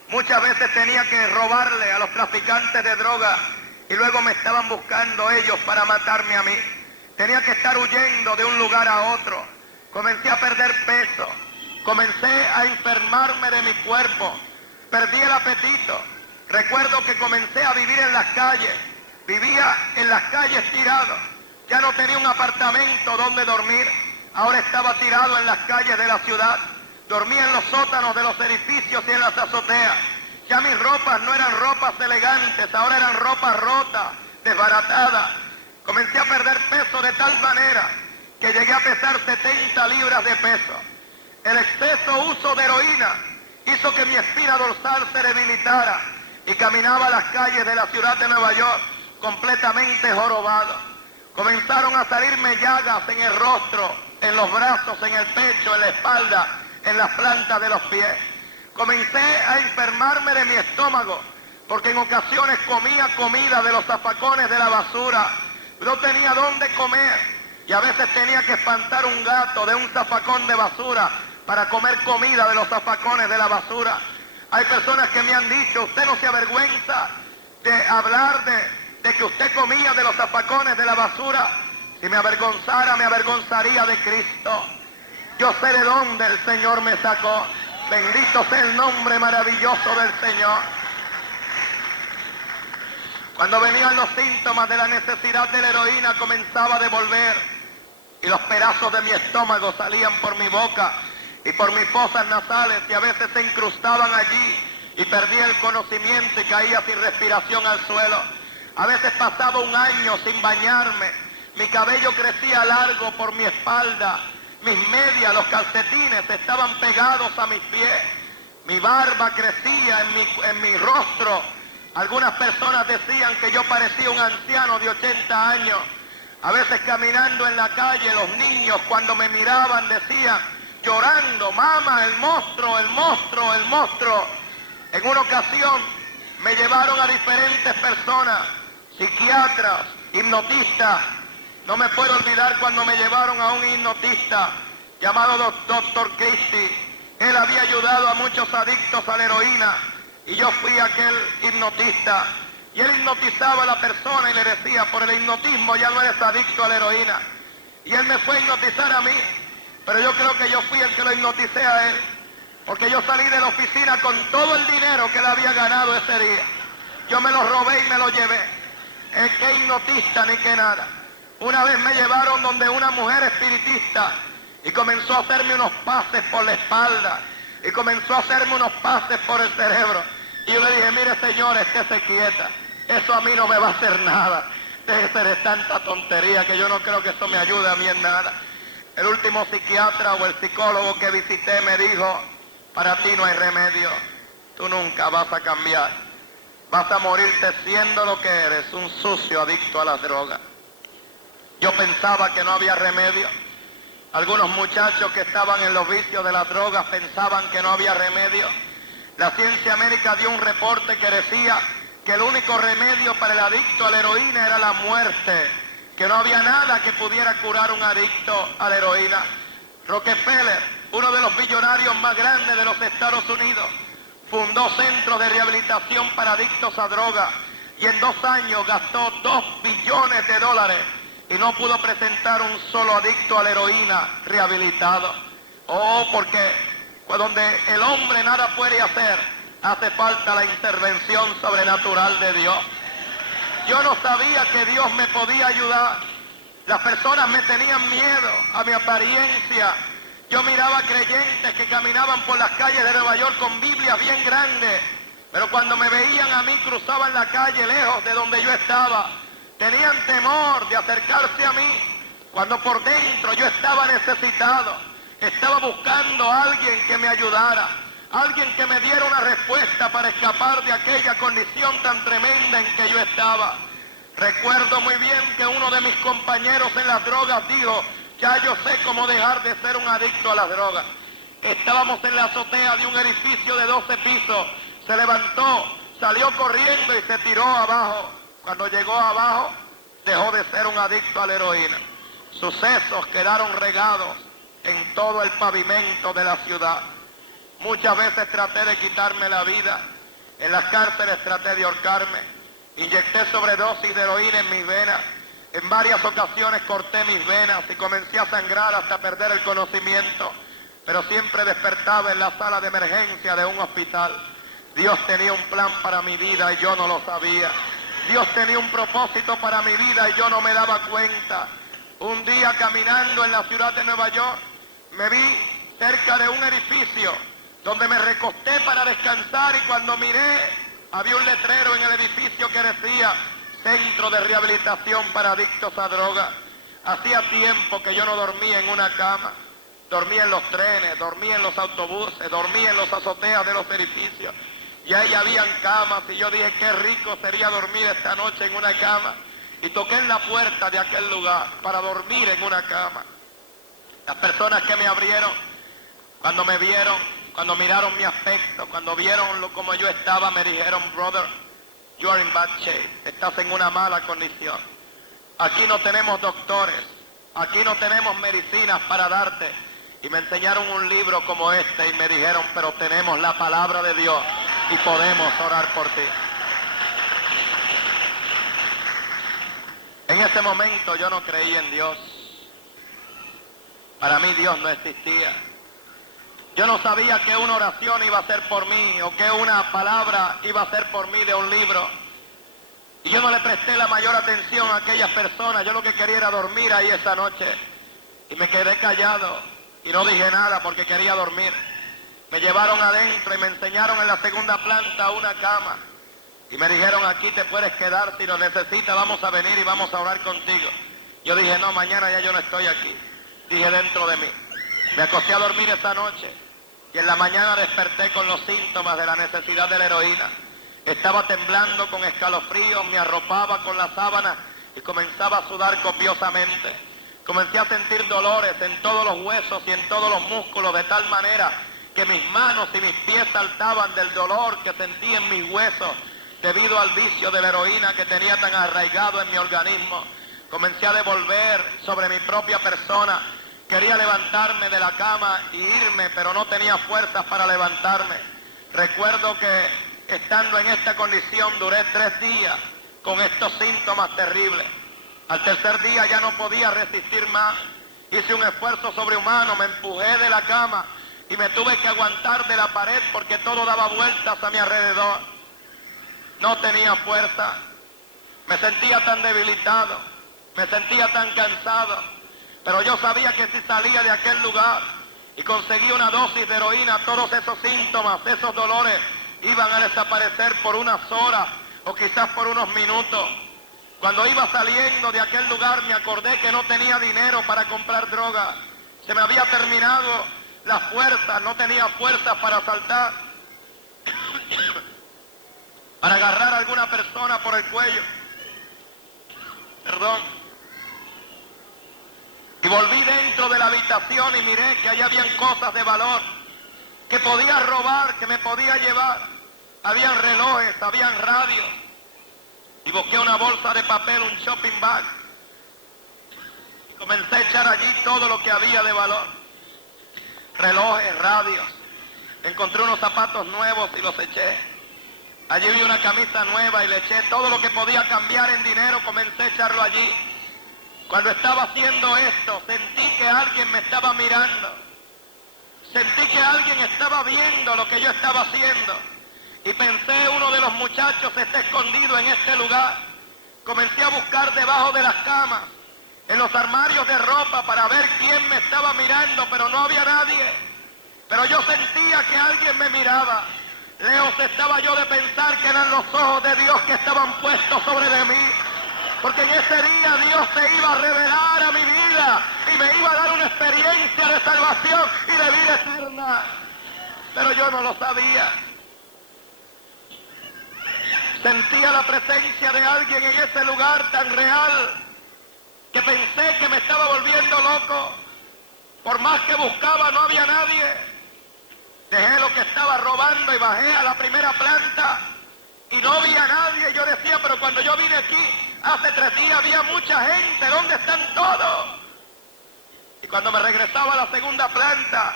muchas veces tenía que robarle a los traficantes de droga y luego me estaban buscando ellos para matarme a mí. Tenía que estar huyendo de un lugar a otro. Comencé a perder peso. Comencé a enfermarme de mi cuerpo. Perdí el apetito. Recuerdo que comencé a vivir en las calles. Vivía en las calles tirado. Ya no tenía un apartamento donde dormir. Ahora estaba tirado en las calles de la ciudad. Dormía en los sótanos de los edificios y en las azoteas. Ya mis ropas no eran ropas elegantes, ahora eran ropas rotas, desbaratadas. Comencé a perder peso de tal manera que llegué a pesar 70 libras de peso. El exceso uso de heroína hizo que mi espina dorsal se debilitara y caminaba a las calles de la ciudad de Nueva York completamente jorobado. Comenzaron a salirme llagas en el rostro, en los brazos, en el pecho, en la espalda, en las plantas de los pies. Comencé a enfermarme de mi estómago, porque en ocasiones comía comida de los zafacones de la basura. No tenía dónde comer y a veces tenía que espantar un gato de un zafacón de basura para comer comida de los zafacones de la basura. Hay personas que me han dicho, usted no se avergüenza de hablar de que usted comía de los zafacones de la basura. Si me avergonzara, me avergonzaría de Cristo. Yo sé de dónde el Señor me sacó. Bendito sea el nombre maravilloso del Señor. Cuando venían los síntomas de la necesidad de la heroína, comenzaba a devolver y los pedazos de mi estómago salían por mi boca y por mis fosas nasales y a veces se incrustaban allí y perdía el conocimiento y caía sin respiración al suelo. A veces pasaba un año sin bañarme, mi cabello crecía largo por mi espalda, mis medias, los calcetines estaban pegados a mis pies, mi barba crecía en mi rostro. Algunas personas decían que yo parecía un anciano de 80 años. A veces caminando en la calle, los niños cuando me miraban decían, llorando, mamá, el monstruo, el monstruo, el monstruo. En una ocasión me llevaron a diferentes personas, psiquiatras, hipnotistas. No me puedo olvidar cuando me llevaron a un hipnotista llamado Dr. Christie. Él había ayudado a muchos adictos a la heroína y yo fui aquel hipnotista. Y él hipnotizaba a la persona y le decía, por el hipnotismo ya no eres adicto a la heroína. Y él me fue a hipnotizar a mí, pero yo creo que yo fui el que lo hipnoticé a él, porque yo salí de la oficina con todo el dinero que él había ganado ese día. Yo me lo robé y me lo llevé. ¿Qué hipnotista ni qué nada? Una vez me llevaron donde una mujer espiritista y comenzó a hacerme unos pases por la espalda y comenzó a hacerme unos pases por el cerebro. Y yo le dije, mire señor, estése quieta, eso a mí no me va a hacer nada. Déjese de tanta tontería que yo no creo que eso me ayude a mí en nada. El último psiquiatra o el psicólogo que visité me dijo, para ti no hay remedio, tú nunca vas a cambiar. Vas a morirte siendo lo que eres, un sucio adicto a las drogas. Yo pensaba que no había remedio. Algunos muchachos que estaban en los vicios de las drogas pensaban que no había remedio. La ciencia médica dio un reporte que decía que el único remedio para el adicto a la heroína era la muerte, que no había nada que pudiera curar un adicto a la heroína. Rockefeller, uno de los millonarios más grandes de los Estados Unidos, fundó centros de rehabilitación para adictos a drogas y en 2 años gastó $2 billones y no pudo presentar un solo adicto a la heroína rehabilitado. Oh, porque donde el hombre nada puede hacer, hace falta la intervención sobrenatural de Dios. Yo no sabía que Dios me podía ayudar. Las personas me tenían miedo a mi apariencia. Yo miraba creyentes que caminaban por las calles de Nueva York con Biblias bien grandes, pero cuando me veían a mí cruzaban la calle lejos de donde yo estaba. Tenían temor de acercarse a mí, cuando por dentro yo estaba necesitado. Estaba buscando a alguien que me ayudara, alguien que me diera una respuesta para escapar de aquella condición tan tremenda en que yo estaba. Recuerdo muy bien que uno de mis compañeros en las drogas dijo, ya yo sé cómo dejar de ser un adicto a las drogas. Estábamos en la azotea de un edificio de 12 pisos, se levantó, salió corriendo y se tiró abajo. Cuando llegó abajo, dejó de ser un adicto a la heroína. Sus sesos quedaron regados en todo el pavimento de la ciudad. Muchas veces traté de quitarme la vida. En las cárceles traté de ahorcarme. Inyecté sobredosis de heroína en mis venas. En varias ocasiones corté mis venas y comencé a sangrar hasta perder el conocimiento. Pero siempre despertaba en la sala de emergencia de un hospital. Dios tenía un plan para mi vida y yo no lo sabía. Dios tenía un propósito para mi vida y yo no me daba cuenta. Un día caminando en la ciudad de Nueva York, me vi cerca de un edificio, donde me recosté para descansar, y cuando miré, había un letrero en el edificio que decía Centro de Rehabilitación para Adictos a Drogas. Hacía tiempo que yo no dormía en una cama. Dormía en los trenes, dormía en los autobuses, dormía en las azoteas de los edificios. Y ahí habían camas, y yo dije, qué rico sería dormir esta noche en una cama. Y toqué en la puerta de aquel lugar para dormir en una cama. Las personas que me abrieron, cuando me vieron, cuando miraron mi aspecto, cuando vieron como yo estaba, me dijeron, brother, you are in bad shape, estás en una mala condición. Aquí no tenemos doctores, aquí no tenemos medicinas para darte. Y me enseñaron un libro como este y me dijeron, pero tenemos la palabra de Dios y podemos orar por ti. En ese momento yo no creí en Dios. Para mí Dios no existía. Yo no sabía que una oración iba a ser por mí o que una palabra iba a ser por mí de un libro. Y yo no le presté la mayor atención a aquellas personas. Yo lo que quería era dormir ahí esa noche. Y me quedé callado y no dije nada porque quería dormir. Me llevaron adentro y me enseñaron en la segunda planta una cama. Y me dijeron, aquí te puedes quedar, si lo necesitas vamos a venir y vamos a orar contigo. Yo dije, no, mañana ya yo no estoy aquí. Dije dentro de mí. Me acosté a dormir esa noche y en la mañana desperté con los síntomas de la necesidad de la heroína. Estaba temblando con escalofríos, me arropaba con la sábana y comenzaba a sudar copiosamente. Comencé a sentir dolores en todos los huesos y en todos los músculos, de tal manera que mis manos y mis pies saltaban del dolor que sentí en mis huesos debido al vicio de la heroína que tenía tan arraigado en mi organismo. Comencé a devolver sobre mi propia persona. Quería levantarme de la cama y irme, pero no tenía fuerzas para levantarme. Recuerdo que estando en esta condición duré 3 días con estos síntomas terribles. Al tercer día ya no podía resistir más. Hice un esfuerzo sobrehumano, me empujé de la cama y me tuve que aguantar de la pared porque todo daba vueltas a mi alrededor. No tenía fuerza, me sentía tan debilitado, me sentía tan cansado, pero yo sabía que si salía de aquel lugar y conseguía una dosis de heroína, todos esos síntomas, esos dolores iban a desaparecer por unas horas o quizás por unos minutos. Cuando iba saliendo de aquel lugar me acordé que no tenía dinero para comprar droga. Se me había terminado las fuerzas, no tenía fuerzas para saltar, para agarrar a alguna persona por el cuello. Perdón. Y volví dentro de la habitación y miré que allá habían cosas de valor que podía robar, que me podía llevar. Habían relojes, habían radios. Y busqué una bolsa de papel, un shopping bag. Comencé a echar allí todo lo que había de valor. Relojes, radios. Encontré unos zapatos nuevos y los eché. Allí vi una camisa nueva y le eché todo lo que podía cambiar en dinero, comencé a echarlo allí. Cuando estaba haciendo esto, sentí que alguien me estaba mirando. Sentí que alguien estaba viendo lo que yo estaba haciendo. Y pensé, uno de los muchachos está escondido en este lugar. Comencé a buscar debajo de las camas, en los armarios de ropa, para ver quién me estaba mirando, pero no había nadie. Pero yo sentía que alguien me miraba. Lejos estaba yo de pensar que eran los ojos de Dios que estaban puestos sobre de mí. Porque en ese día Dios se iba a revelar a mi vida y me iba a dar una experiencia de salvación y de vida eterna. Pero yo no lo sabía. Sentía la presencia de alguien en ese lugar tan real que pensé que me estaba volviendo loco. Por más que buscaba no había nadie. Dejé lo que estaba robando y bajé a la primera planta y no había nadie. Yo decía, pero cuando yo vine aquí hace 3 días había mucha gente, ¿dónde están todos? Y cuando me regresaba a la segunda planta,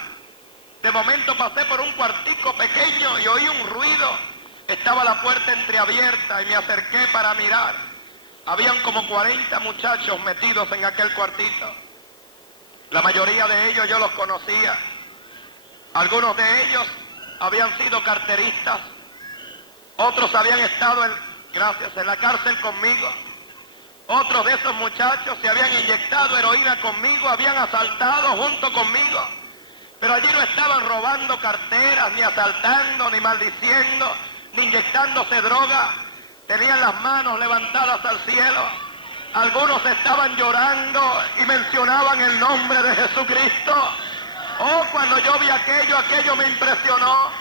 de momento pasé por un cuartico pequeño y oí un ruido. Estaba la puerta entreabierta y me acerqué para mirar. Habían como 40 muchachos metidos en aquel cuartito. La mayoría de ellos yo los conocía. Algunos de ellos habían sido carteristas, otros habían estado en la cárcel conmigo, otros de esos muchachos se habían inyectado heroína conmigo, habían asaltado junto conmigo. Pero allí no estaban robando carteras, ni asaltando, ni maldiciendo, ni inyectándose droga. Tenían las manos levantadas al cielo. Algunos estaban llorando y mencionaban el nombre de Jesucristo. Oh, cuando yo vi aquello me impresionó.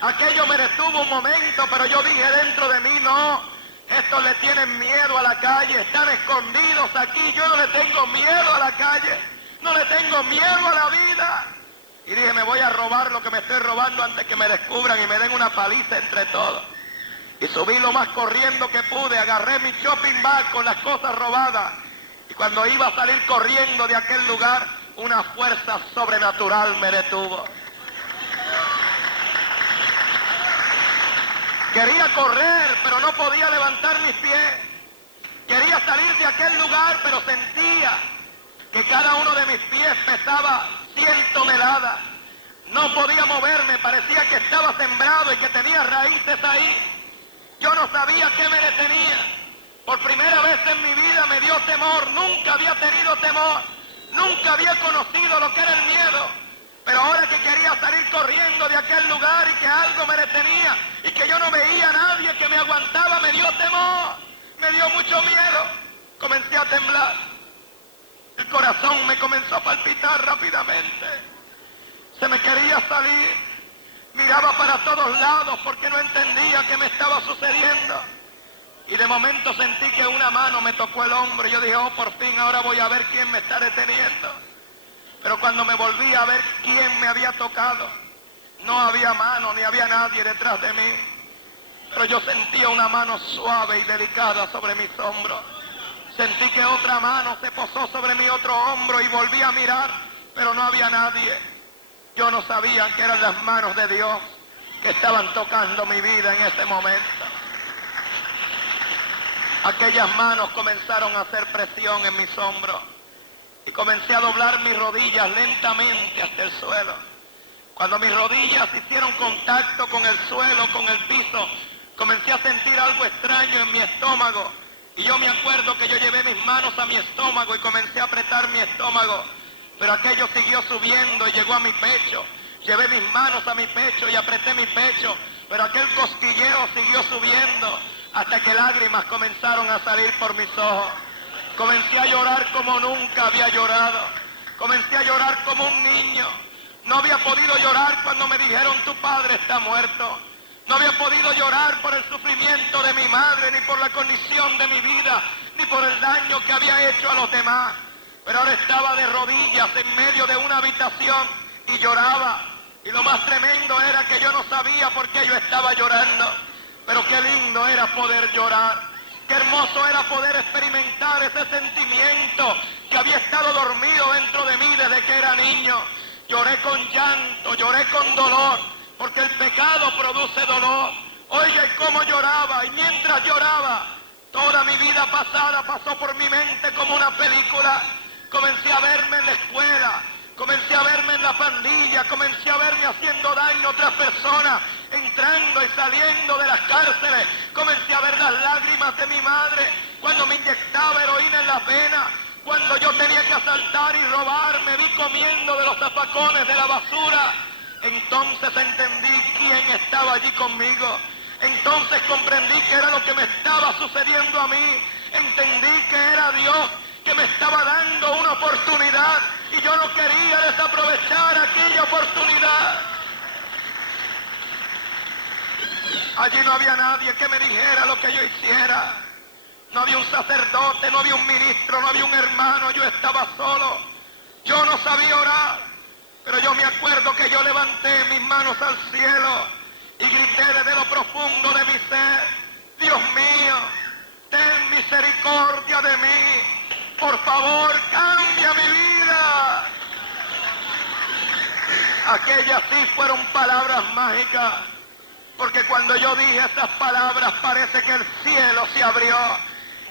Aquello me detuvo un momento, pero yo dije dentro de mí, no, estos le tienen miedo a la calle, están escondidos aquí. Yo no le tengo miedo a la calle, no le tengo miedo a la vida. Y dije, me voy a robar lo que me estoy robando antes que me descubran y me den una paliza entre todos. Y subí lo más corriendo que pude, agarré mi shopping bag con las cosas robadas. Y cuando iba a salir corriendo de aquel lugar, una fuerza sobrenatural me detuvo. Quería correr, pero no podía levantar mis pies. Quería salir de aquel lugar, pero sentía que cada uno de mis pies pesaba 100 toneladas. No podía moverme, parecía que estaba sembrado y que tenía raíces ahí. Yo no sabía qué me detenía. Por primera vez en mi vida me dio temor. Nunca había tenido temor. Nunca había conocido lo que era el miedo. Pero ahora que quería salir corriendo de aquel lugar y que algo me detenía y que yo no veía a nadie que me aguantaba, me dio temor. Me dio mucho miedo. Comencé a temblar. El corazón me comenzó a palpitar rápidamente. Se me quería salir. Miraba para todos lados porque no entendía qué me estaba sucediendo. Y de momento sentí que una mano me tocó el hombro. Y yo dije, oh, por fin, ahora voy a ver quién me está deteniendo. Pero cuando me volví a ver quién me había tocado, no había mano ni había nadie detrás de mí. Pero yo sentía una mano suave y delicada sobre mis hombros. Sentí que otra mano se posó sobre mi otro hombro y volví a mirar, pero no había nadie. Yo no sabía que eran las manos de Dios que estaban tocando mi vida en ese momento. Aquellas manos comenzaron a hacer presión en mis hombros y comencé a doblar mis rodillas lentamente hasta el suelo. Cuando mis rodillas hicieron contacto con el suelo, con el piso, comencé a sentir algo extraño en mi estómago. Y yo me acuerdo que yo llevé mis manos a mi estómago y comencé a apretar mi estómago. Pero aquello siguió subiendo y llegó a mi pecho. Llevé mis manos a mi pecho y apreté mi pecho. Pero aquel cosquilleo siguió subiendo hasta que lágrimas comenzaron a salir por mis ojos. Comencé a llorar como nunca había llorado. Comencé a llorar como un niño. No había podido llorar cuando me dijeron tu padre está muerto. No había podido llorar por el sufrimiento de mi madre, ni por la condición de mi vida, ni por el daño que había hecho a los demás. Pero ahora estaba de rodillas en medio de una habitación y lloraba. Y lo más tremendo era que yo no sabía por qué yo estaba llorando. Pero qué lindo era poder llorar. Qué hermoso era poder experimentar ese sentimiento que había estado dormido dentro de mí desde que era niño. Lloré con llanto, lloré con dolor, porque el pecado produce dolor. Oye, cómo lloraba, y mientras lloraba, toda mi vida pasada pasó por mi mente como una película. Comencé a verme en la escuela, comencé a verme en la pandilla, comencé a verme haciendo daño a otras personas, entrando y saliendo de las cárceles. Comencé a ver las lágrimas de mi madre cuando me inyectaba heroína en las venas. Cuando yo tenía que asaltar y robar, me vi comiendo de los zafacones de la basura. Entonces entendí quién estaba allí conmigo. Entonces comprendí que era lo que me estaba sucediendo a mí. Entendí que era Dios que me estaba dando una oportunidad y yo no quería desaprovechar aquella oportunidad. Allí no había nadie que me dijera lo que yo hiciera. No había un sacerdote, no había un ministro, no había un hermano, yo estaba solo. Yo no sabía orar, pero yo me acuerdo que yo levanté mis manos al cielo y grité desde lo profundo de mi ser: Dios mío, ten misericordia de mí. Por favor, cambia mi vida. Aquellas sí fueron palabras mágicas, porque cuando yo dije esas palabras parece que el cielo se abrió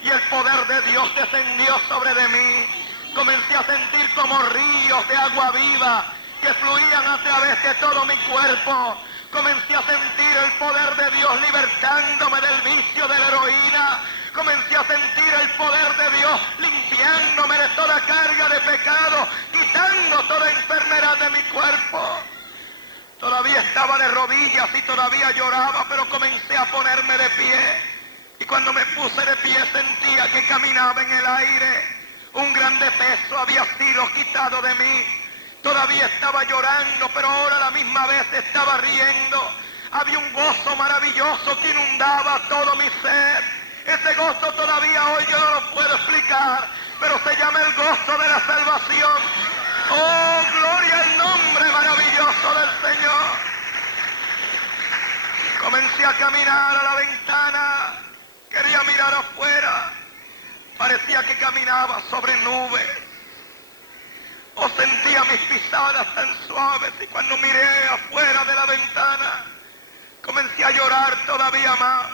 y el poder de Dios descendió sobre de mí. Comencé a sentir como ríos de agua viva que fluían a través de todo mi cuerpo. Comencé a sentir el poder de Dios libertándome del vicio de la heroína. Comencé a sentir el poder de Dios limpiándome de toda carga de pecado, quitando toda enfermedad de mi cuerpo. rodillas y todavía lloraba, pero comencé a ponerme de pie. Y cuando me puse de pie sentía que caminaba en el aire. Un grande peso había sido quitado de mí. Todavía estaba llorando, pero ahora a la misma vez estaba riendo. Había un gozo maravilloso que inundaba todo mi ser. Ese gozo todavía hoy yo no lo puedo explicar, pero se llama el gozo de la salvación. ¡Oh, gloria al nombre maravilloso del Señor! Comencé a caminar a la ventana, quería mirar afuera, parecía que caminaba sobre nubes, o sentía mis pisadas tan suaves, y cuando miré afuera de la ventana, comencé a llorar todavía más.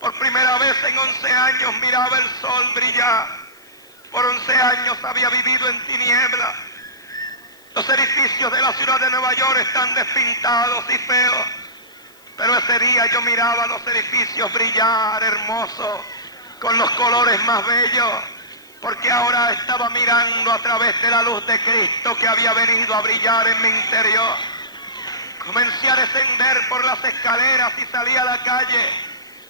Por primera vez en 11 años miraba el sol brillar. Por 11 años había vivido en tinieblas. Los edificios de la ciudad de Nueva York están despintados y feos. Pero ese día yo miraba los edificios brillar, hermosos, con los colores más bellos, porque ahora estaba mirando a través de la luz de Cristo que había venido a brillar en mi interior. Comencé a descender por las escaleras y salí a la calle.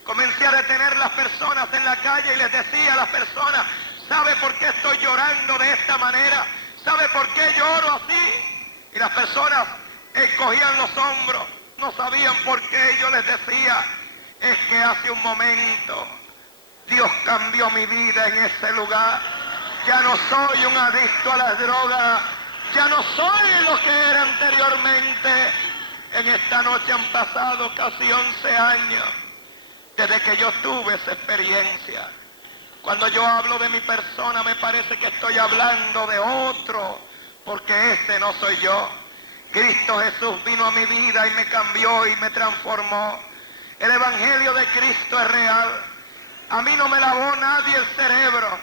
Comencé a detener las personas en la calle y les decía a las personas: ¿sabe por qué estoy llorando de esta manera? ¿Sabe por qué lloro así? Y las personas encogían los hombros, no sabían por qué. Yo les decía: es que hace un momento Dios cambió mi vida en ese lugar. Ya no soy un adicto a las drogas, ya no soy lo que era anteriormente. En esta noche han pasado casi 11 años desde que yo tuve esa experiencia. Cuando yo hablo de mi persona me parece que estoy hablando de otro, porque este no soy yo. Cristo Jesús vino a mi vida y me cambió y me transformó. El Evangelio de Cristo es real. A mí no me lavó nadie el cerebro.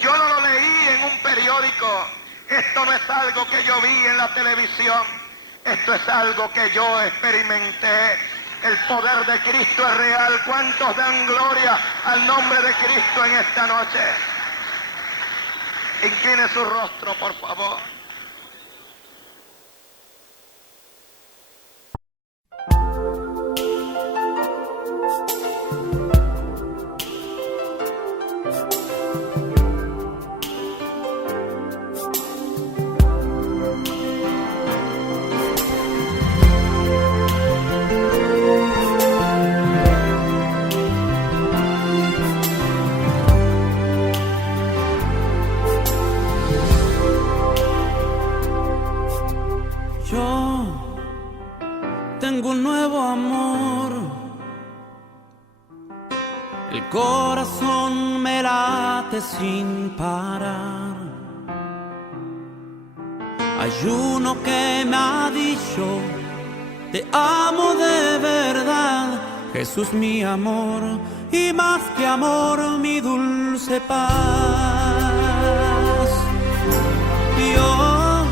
Yo no lo leí en un periódico. Esto no es algo que yo vi en la televisión. Esto es algo que yo experimenté. El poder de Cristo es real. ¿Cuántos dan gloria al nombre de Cristo en esta noche? Incline su rostro, por favor. Tengo un nuevo amor, el corazón me late sin parar. Hay uno que me ha dicho: te amo de verdad, Jesús mi amor, y más que amor mi dulce paz. Yo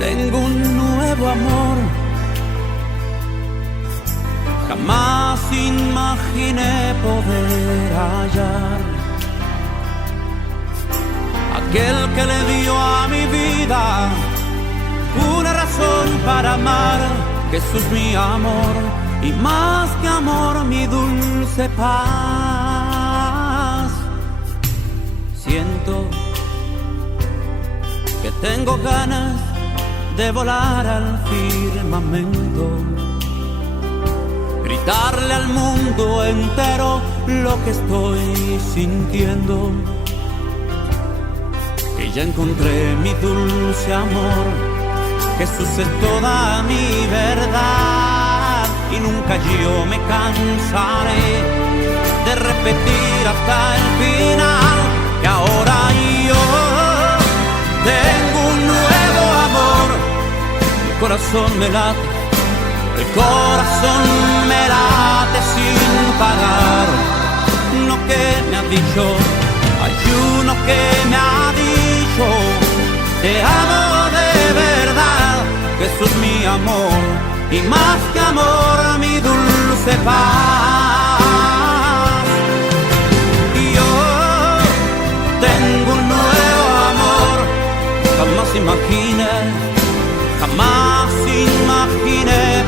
tengo un nuevo amor, jamás imaginé poder hallar. Aquel que le dio a mi vida una razón para amar, Jesús mi amor, y más que amor mi dulce paz. Siento que tengo ganas de volar al firmamento, gritarle al mundo entero lo que estoy sintiendo, que ya encontré mi dulce amor, Jesús es toda mi verdad, y nunca yo me cansaré de repetir hasta el final que ahora yo tengo un nuevo amor. Mi corazón me late, el corazón me late sin parar. Lo que me ha dicho, hay uno que me ha dicho: te amo de verdad, Jesús mi amor, y más que amor mi dulce paz. Y yo tengo un nuevo amor, jamás imaginé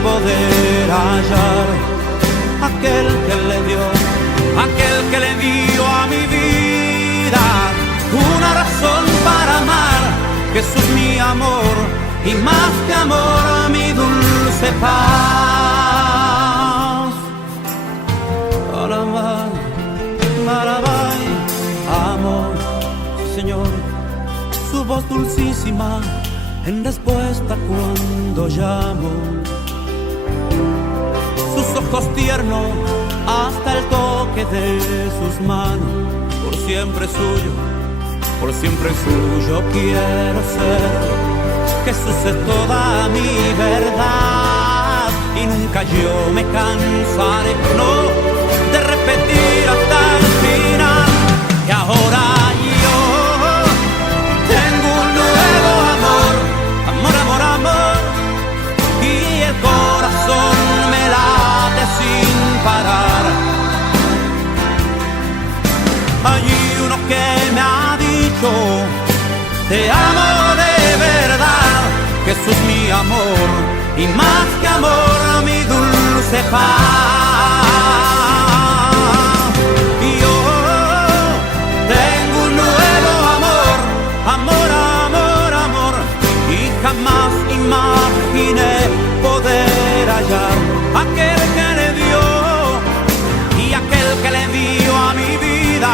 poder poder hallar aquel que le dio a mi vida una razón para amar. Jesús mi amor y más que amor mi dulce paz. Marabai, amor, Señor, su voz dulcísima en respuesta cuando llamo, sus ojos tiernos hasta el toque de sus manos, por siempre suyo quiero ser. Jesús es toda mi verdad y nunca yo me cansaré, no, de repetir hasta el final que ahora yo tengo un nuevo amor, amor, amor, amor, y el corazón me late sin parar. Hay uno que me ha dicho: te amo de verdad. Jesús mi amor y más que amor mi dulce paz. Y yo tengo un nuevo amor, amor, amor, amor, y jamás imaginé poder hallar aquel que le dio y aquel que le dio a mi vida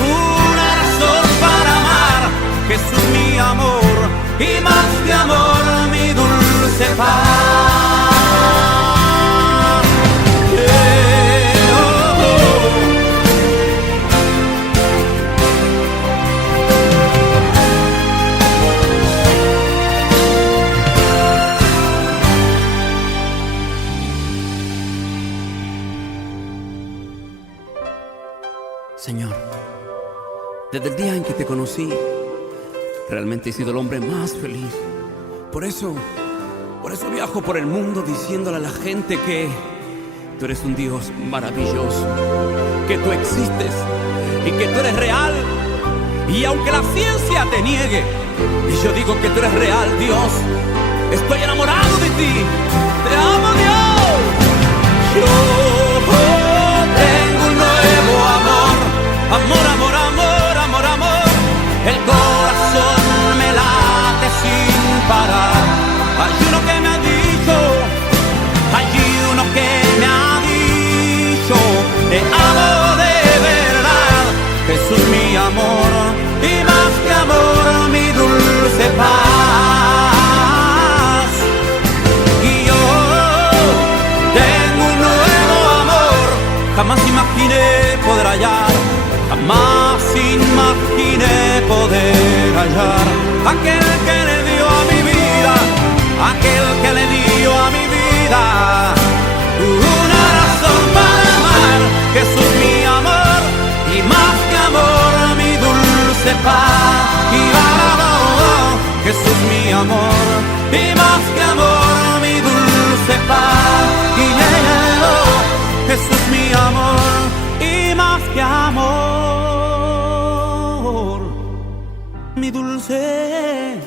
una razón para amar. Jesús mi amor y más que amor mi dulce paz. Señor, desde el día en que te conocí, realmente he sido el hombre más feliz. Por eso viajo por el mundo diciéndole a la gente que tú eres un Dios maravilloso, que tú existes y que tú eres real. Y aunque la ciencia te niegue, yo digo que tú eres real, Dios. Estoy enamorado de ti. Te amo, Dios. Yo tengo un nuevo amor, amor, amor, amor, amor, amor. El corazón me late sin parar. Hay uno que me ha dicho, hay uno que me ha dicho: te amo de verdad. Jesús mi amor y más que amor mi dulce paz. Y yo tengo un nuevo amor, jamás imaginé poder hallar, jamás imaginé poder hallar aquel que le dio a mi vida, aquel que le dio a mi vida una razón para amar. Jesús mi amor y más que amor mi dulce paz. Y Jesús mi amor y más que amor mi dulce paz. Y Jesús mi amor y más que amor mi dulce